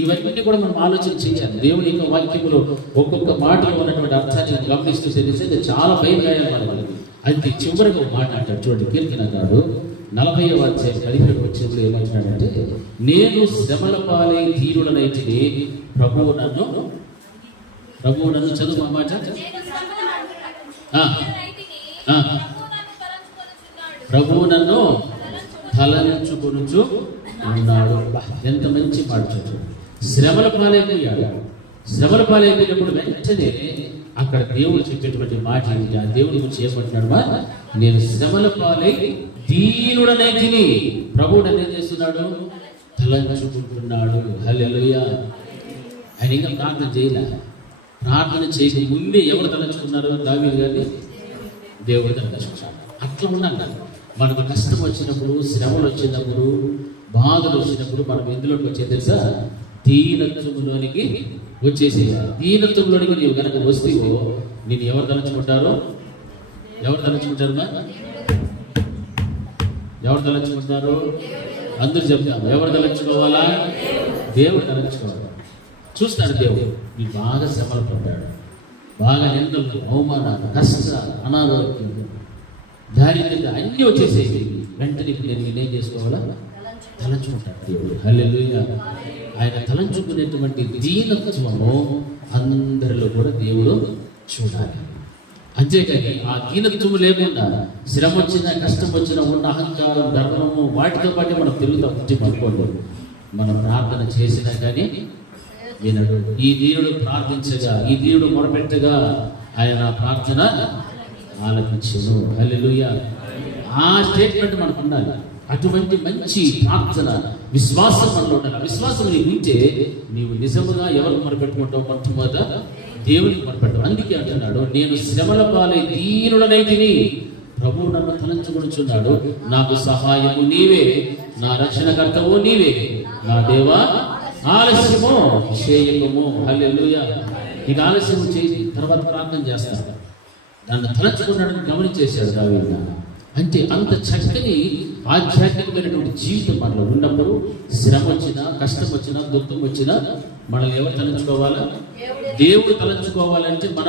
ఇవన్నీ కూడా మనం ఆలోచన చేయాలి. దేవుని యొక్క వాక్యములో ఒక్కొక్క మాటలో ఉన్నటువంటి అర్థాన్ని గమనిస్తూ తెలిస్తే చాలా భయభయాలు మనకి. అది చివరిగా ఒక మాట అంటాడు చూడండి. కీర్తనకారుడు 40వ అధ్యాయం 17వ వచనంలో ఏమంటున్నాడంటే, నేను శ్రమల పాలై ధీరుడనైతిని, ప్రభువు నన్ను చదువు ఆ మాట. ప్రభువు నన్ను తలంచుకొనుచు ఉన్నాడు. ఎంత మంచి మాట చూడండి. శ్రమల పాలైపోయాడు. శ్రమల పాలైపోయినప్పుడు వెంటనే అక్కడ దేవుడు చెప్పేటువంటి మాట ఏంటి? ఆ దేవుడి గురించి ఏమంటున్నాడు? నేను శ్రమల పాలై దీనుడనైతిని, ప్రభువు నన్ను ఏం చేస్తున్నాడు? తలంచుకుంటున్నాడు. హల్లెలూయా. ఆయన ఇంకా ప్రార్థన చేయలే. ప్రార్థన చేసి ముందే ఎవరు తలంచుకున్నారు? దావీదు గారిని దేవుడు తలంచుకున్నాడు. అట్లా ఉండాలి. మనకు కష్టం వచ్చినప్పుడు, శ్రమలు వచ్చినప్పుడు, బాధలు వచ్చినప్పుడు మనం ఎందులోకి వచ్చేది తెలుసా? దీనత్వంలోనికి వచ్చేసేయాలి. దీనత్వంలోనికి నీవు కనుక వస్తేవో నేను ఎవరు తలంచుకుంటారో? ఎవరు తలంచుకుంటారు? ఎవరు తలంచుకుంటారు? అందరూ చెప్తారు. ఎవరు తలంచుకోవాలా? దేవుడు తలంచుకోవాలి. చూస్తాడు దేవుడు. నీ బాగా శ్రమలు పడ్డాడు, బాగా నిందలు, అవమానాలు, కష్టాలు, అనారోగ్యం, దారిద్ర్యంగా అన్నీ వచ్చేసేవి. వెంటనే నేనేం చేసుకోవాలా? తలంచుకుంటాడు దేవుడు. హల్లెలూయా. ఆయన తలంచుకునేటువంటి దీనత్వము అందరిలో కూడా దేవుడు చూడాలి. అంతేకాని ఆ దీనత్వము లేకుండా శ్రమ వచ్చినా, కష్టం వచ్చినా ఉన్న అహంకారం, గర్వము వాటితో పాటే మనం తిరుగుతాం. అనుకోండి, మనం ప్రార్థన చేసినా కానీ వినడు. ఈ దీనుడు ప్రార్థించగా, ఈ దీనుడు మొరపెట్టగా ఆయన ప్రార్థన ఆలకించును. హల్లెలూయా. ఆ స్టేట్మెంట్ మనకు ఉండాలి. అటువంటి మంచి ప్రార్థన, విశ్వాసం మనలో ఉండాలి. విశ్వాసం నీకు ఉంటే నీవు నిజముగా ఎవరు మొరపెట్టుకుంటావు? మొట్టమొదట దేవునికి మొరపెట్టావు. అందుకే అంటున్నాడు, నేను శ్రమల పాలై దీనుడనైతిని, ప్రభువు నన్ను తలంచుకొనుచున్నాడు. నాకు సహాయము నీవే, నా రక్షణకర్తవు నీవే, నా దేవా ఆలస్యము చేయకము. హల్లెలూయా. ఇక ఆలస్యము చేసి తర్వాత ప్రార్థన చేస్తాడు. నన్ను తలంచుకున్నాడని గమనించేశాడు దావీదు. అంటే అంత చక్కని ఆధ్యాత్మికమైనటువంటి జీవితం మనలో ఉన్నప్పుడు శ్రమ వచ్చినా, కష్టం వచ్చినా, దుఃఖం వచ్చినా మనల్ని ఎవరు తలంచుకోవాలా? దేవుడు తలంచుకోవాలంటే మన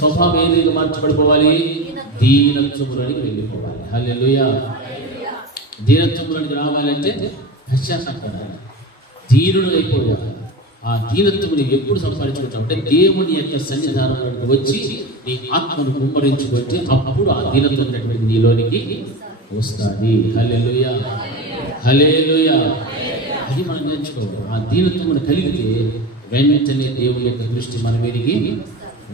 స్వభావం ఏది మార్చబడిపోవాలి? దీనత్వములోనికి వెళ్ళిపోవాలి. హల్లెలూయా. దీనత్వములోనికి రావాలంటే పశ్చాత్తాపడాలి, దీనుడు అయిపోయాలి. ఆ దీనత్వముని ఎప్పుడు సంపాదించుకుంటాం అంటే దేవుని యొక్క సన్నిధానంలోకి వచ్చి నీ ఆత్మను కుమ్మరించుకుంటే అప్పుడు ఆ దీనత్వం అనేటువంటి నీలోనికి వస్తుంది. హల్లెలూయా. హల్లెలూయా. అది మనం నేర్చుకోవాలి. ఆ దీనత్వమును కలిగితే వెంటనే దేవుని యొక్క దృష్టి మన మీదకి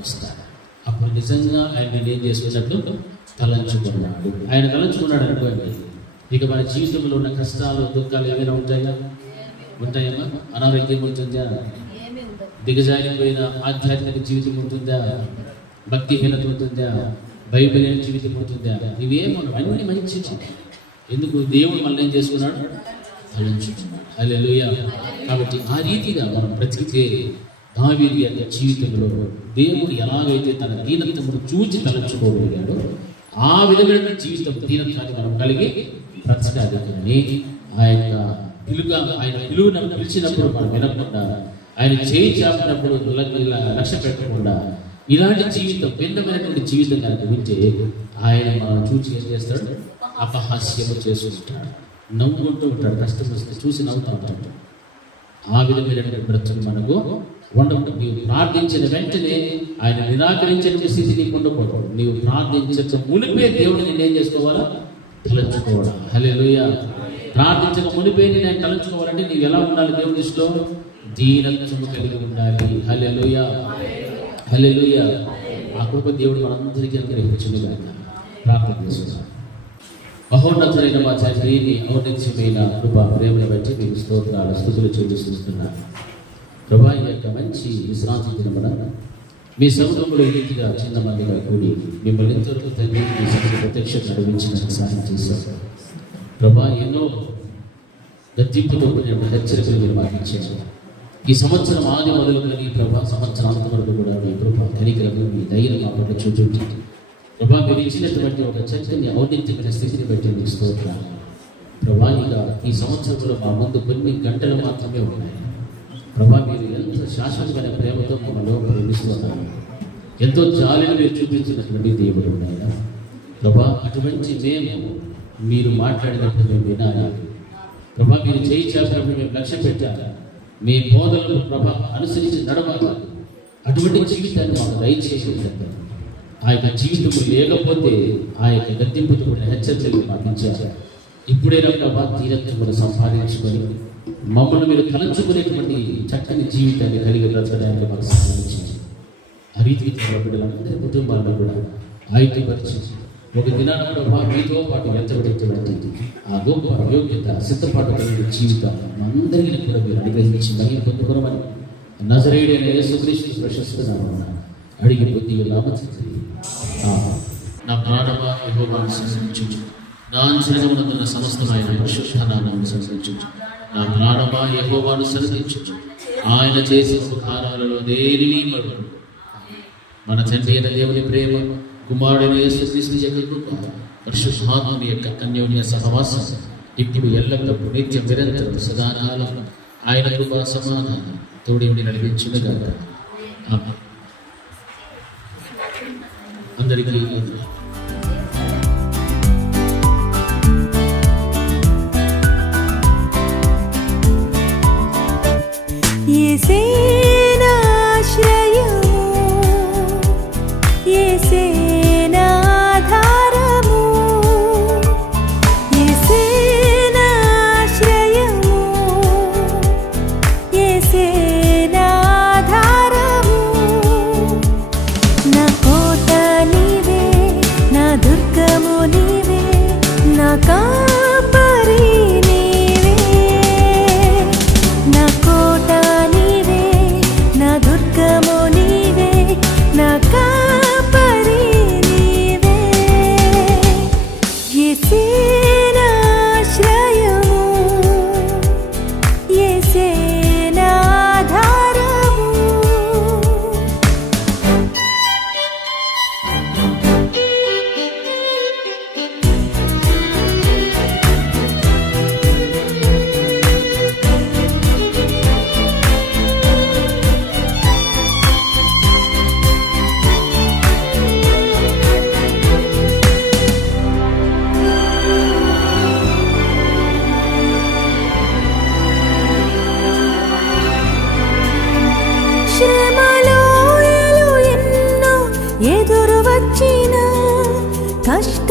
వస్తాడు. అప్పుడు నిజంగా ఆయన ఏం చేసుకున్నట్టు తలంచుకున్నాడు. ఆయన తలంచుకున్నాడు అనుకోండి, ఇక మన జీవితంలో ఉన్న కష్టాలు, దుఃఖాలు ఏమైనా ఉంటాయా? ఉంటాయమ్మా? అనారోగ్యం ఉంటుందా? దిగజారిపోయిన ఆధ్యాత్మిక జీవితం ఉంటుందా? భక్తిహీనత ఉంటుందా? బైబిల్ జీవితం ఉంటుందా? ఇవేమో అన్ని మంచిది. ఎందుకు? దేవుడు మనల్ని ఏం చేసుకున్నాడు? తలంచుకున్నాడు. హల్లెలూయా. కాబట్టి ఆ రీతిగా మనం బ్రతికితే దావీదు యొక్క జీవితంలో దేవుడు ఎలాగైతే తన దీనత్వమును చూచి తలంచుకోగలిగాడో ఆ విధమైన జీవితం, దీనత్వాన్ని మనం కలిగి బ్రతకాలి. కానీ ఆయన పిలువును పిలిచినప్పుడు మనం వినకుండా, ఆయన చేయి చాపినప్పుడు లక్ష్య పెట్టకుండా ఇలాంటి జీవితం, భిన్నమైనటువంటి జీవితం కనుక వింటే ఆయన మనం చూసి ఏం చేస్తాడు? అపహాస్యము చేసుకుంటాడు, నవ్వుకుంటూ ఉంటాడు. కష్టం వస్తే చూసి నవ్వుతూ ఉంటాడు. ఆ విధమైనటువంటి బ్రతుకు మనకు ఉండకూడదు. నీవు ప్రార్థించిన వెంటనే ఆయన నిరాకరించిన స్థితి నీకు ఉండకూడదు. నీవు ప్రార్థించక మునిపే దేవుడిని నేనేం చేసుకోవాలా? తలంచుకోవడం. హల్లెలూయా. ప్రార్థించక మునిపే నేను తలంచుకోవాలంటే నీవు ఎలా ఉండాలి? దేవుని దృష్టిలో దీనత్వము కలిగి ఉండాలి. హల్లెలూయా. హల్లెలూయా. ఆ కృప దేవుడు మనందరికీ అనుగ్రహించును గాక. ప్రార్థన చేస్తున్నాం. మహోన్నతులైన మా తండ్రి, నీ ఔన్నత్యమైన కృప ప్రేమను బట్టి మీకు స్తోత్రాలు, స్తుతులు చెల్లిస్తున్నాను. ప్రభా, ఈ యొక్క మంచి విశ్రాంతి దినమున మీ సముద్రంలో రీతిగా చిన్న మందిగా కూడి మిమ్మల్ని ఎంతవరకు తండ్రి మీ సముద్ర ప్రత్యక్షత అనుభవించిన సాయం చేశారు. ప్రభా, ఎన్నో గద్దింపుతో కూడిన హెచ్చరికలు మీరు మాకు ఇచ్చారు. ఈ సంవత్సరం ఆది మొదలుకొని ప్రభా, సంవత్సరాంత వరకు కూడా మీ కృప, కనికరము, మీ ధైర్యం మా పట్ల చూపించి ప్రభా, మీరు ఇచ్చినటువంటి ఒక చక్కని ఔన్నత్యమైన స్థితిని బట్టి మీకు స్తోత్రాలు. ప్రభా, ఇక ఈ సంవత్సరంలో మా ముందు కొన్ని గంటలు మాత్రమే ఉన్నాయి. ప్రభా, మీరు ఎంత శాశ్వతమైన ప్రేమతో మమ్మల్ని ప్రేమిస్తున్నారు. ఎంతో జాలిని మీరు చూపించినటువంటి దేవుడు ఉన్నాయా. ప్రభా అటువంటి మేము మీరు మాట్లాడినప్పుడు మేము వినాలి ప్రభా. మీరు చేయి చేసినప్పుడు మేము లక్ష్య పెట్టాలి. మీ బోధనలు ప్రభా అనుసరించి నడవాలి. అటువంటి జీవితాన్ని మాకు దయచేసి ఆ యొక్క జీవితము లేకపోతే ఆ యొక్క గద్దెంపుతో కూడిన హెచ్చరికలు పాటించారు. ఇప్పుడైనా ప్రభా తీరత్వం సంపాదించుకొని మమ్మల్ని మీరు తలంచుకునేటువంటి చక్కని జీవితాన్ని కలిగి బ్రతకడానికి మాకు సహాయించింది. ఆ రీతిగా బిడ్డలందరి కుటుంబాలను కూడా ఆయుధపరిచి ఒక దినాన ప్రభా మీతో పాటు ఎంతబడేటువంటి ఆ గొప్ప యోగ్యత సిద్ధపాటు కలిగిన జీవితాన్ని అందరినీ కూడా మీరు అనుగ్రహించి మహిళ పొందుకోవమని నజరేయుడైన యేసుక్రీస్తు ప్రశస్త నామమున అడిగి పొంది లాభం. నా ప్రాణమా యెహోవాను సంతోషించు, నా అంచనమునందున్న సమస్తమైన పరిశుద్ధ నామమును సంతోషించు. నా ప్రాణమా యెహోవాను సంతోషించు, ఆయన చేసిన ఉపకారాలలో దేనిని మరువను. మన తండ్రి అయిన దేవుని ప్రేమ, కుమారుడైన యేసుక్రీస్తు యొక్క కృప, పరిశుద్ధాత్మ యొక్క అన్యోన్య సహవాసం ఇప్పుడు ఎల్లప్పుడూ నిత్య నిరంతరం సదాకాలం ఆయన కృపా సమాధానం తోడి నడిపించునుగా. ఆమేన్. అందరికీ కష్ట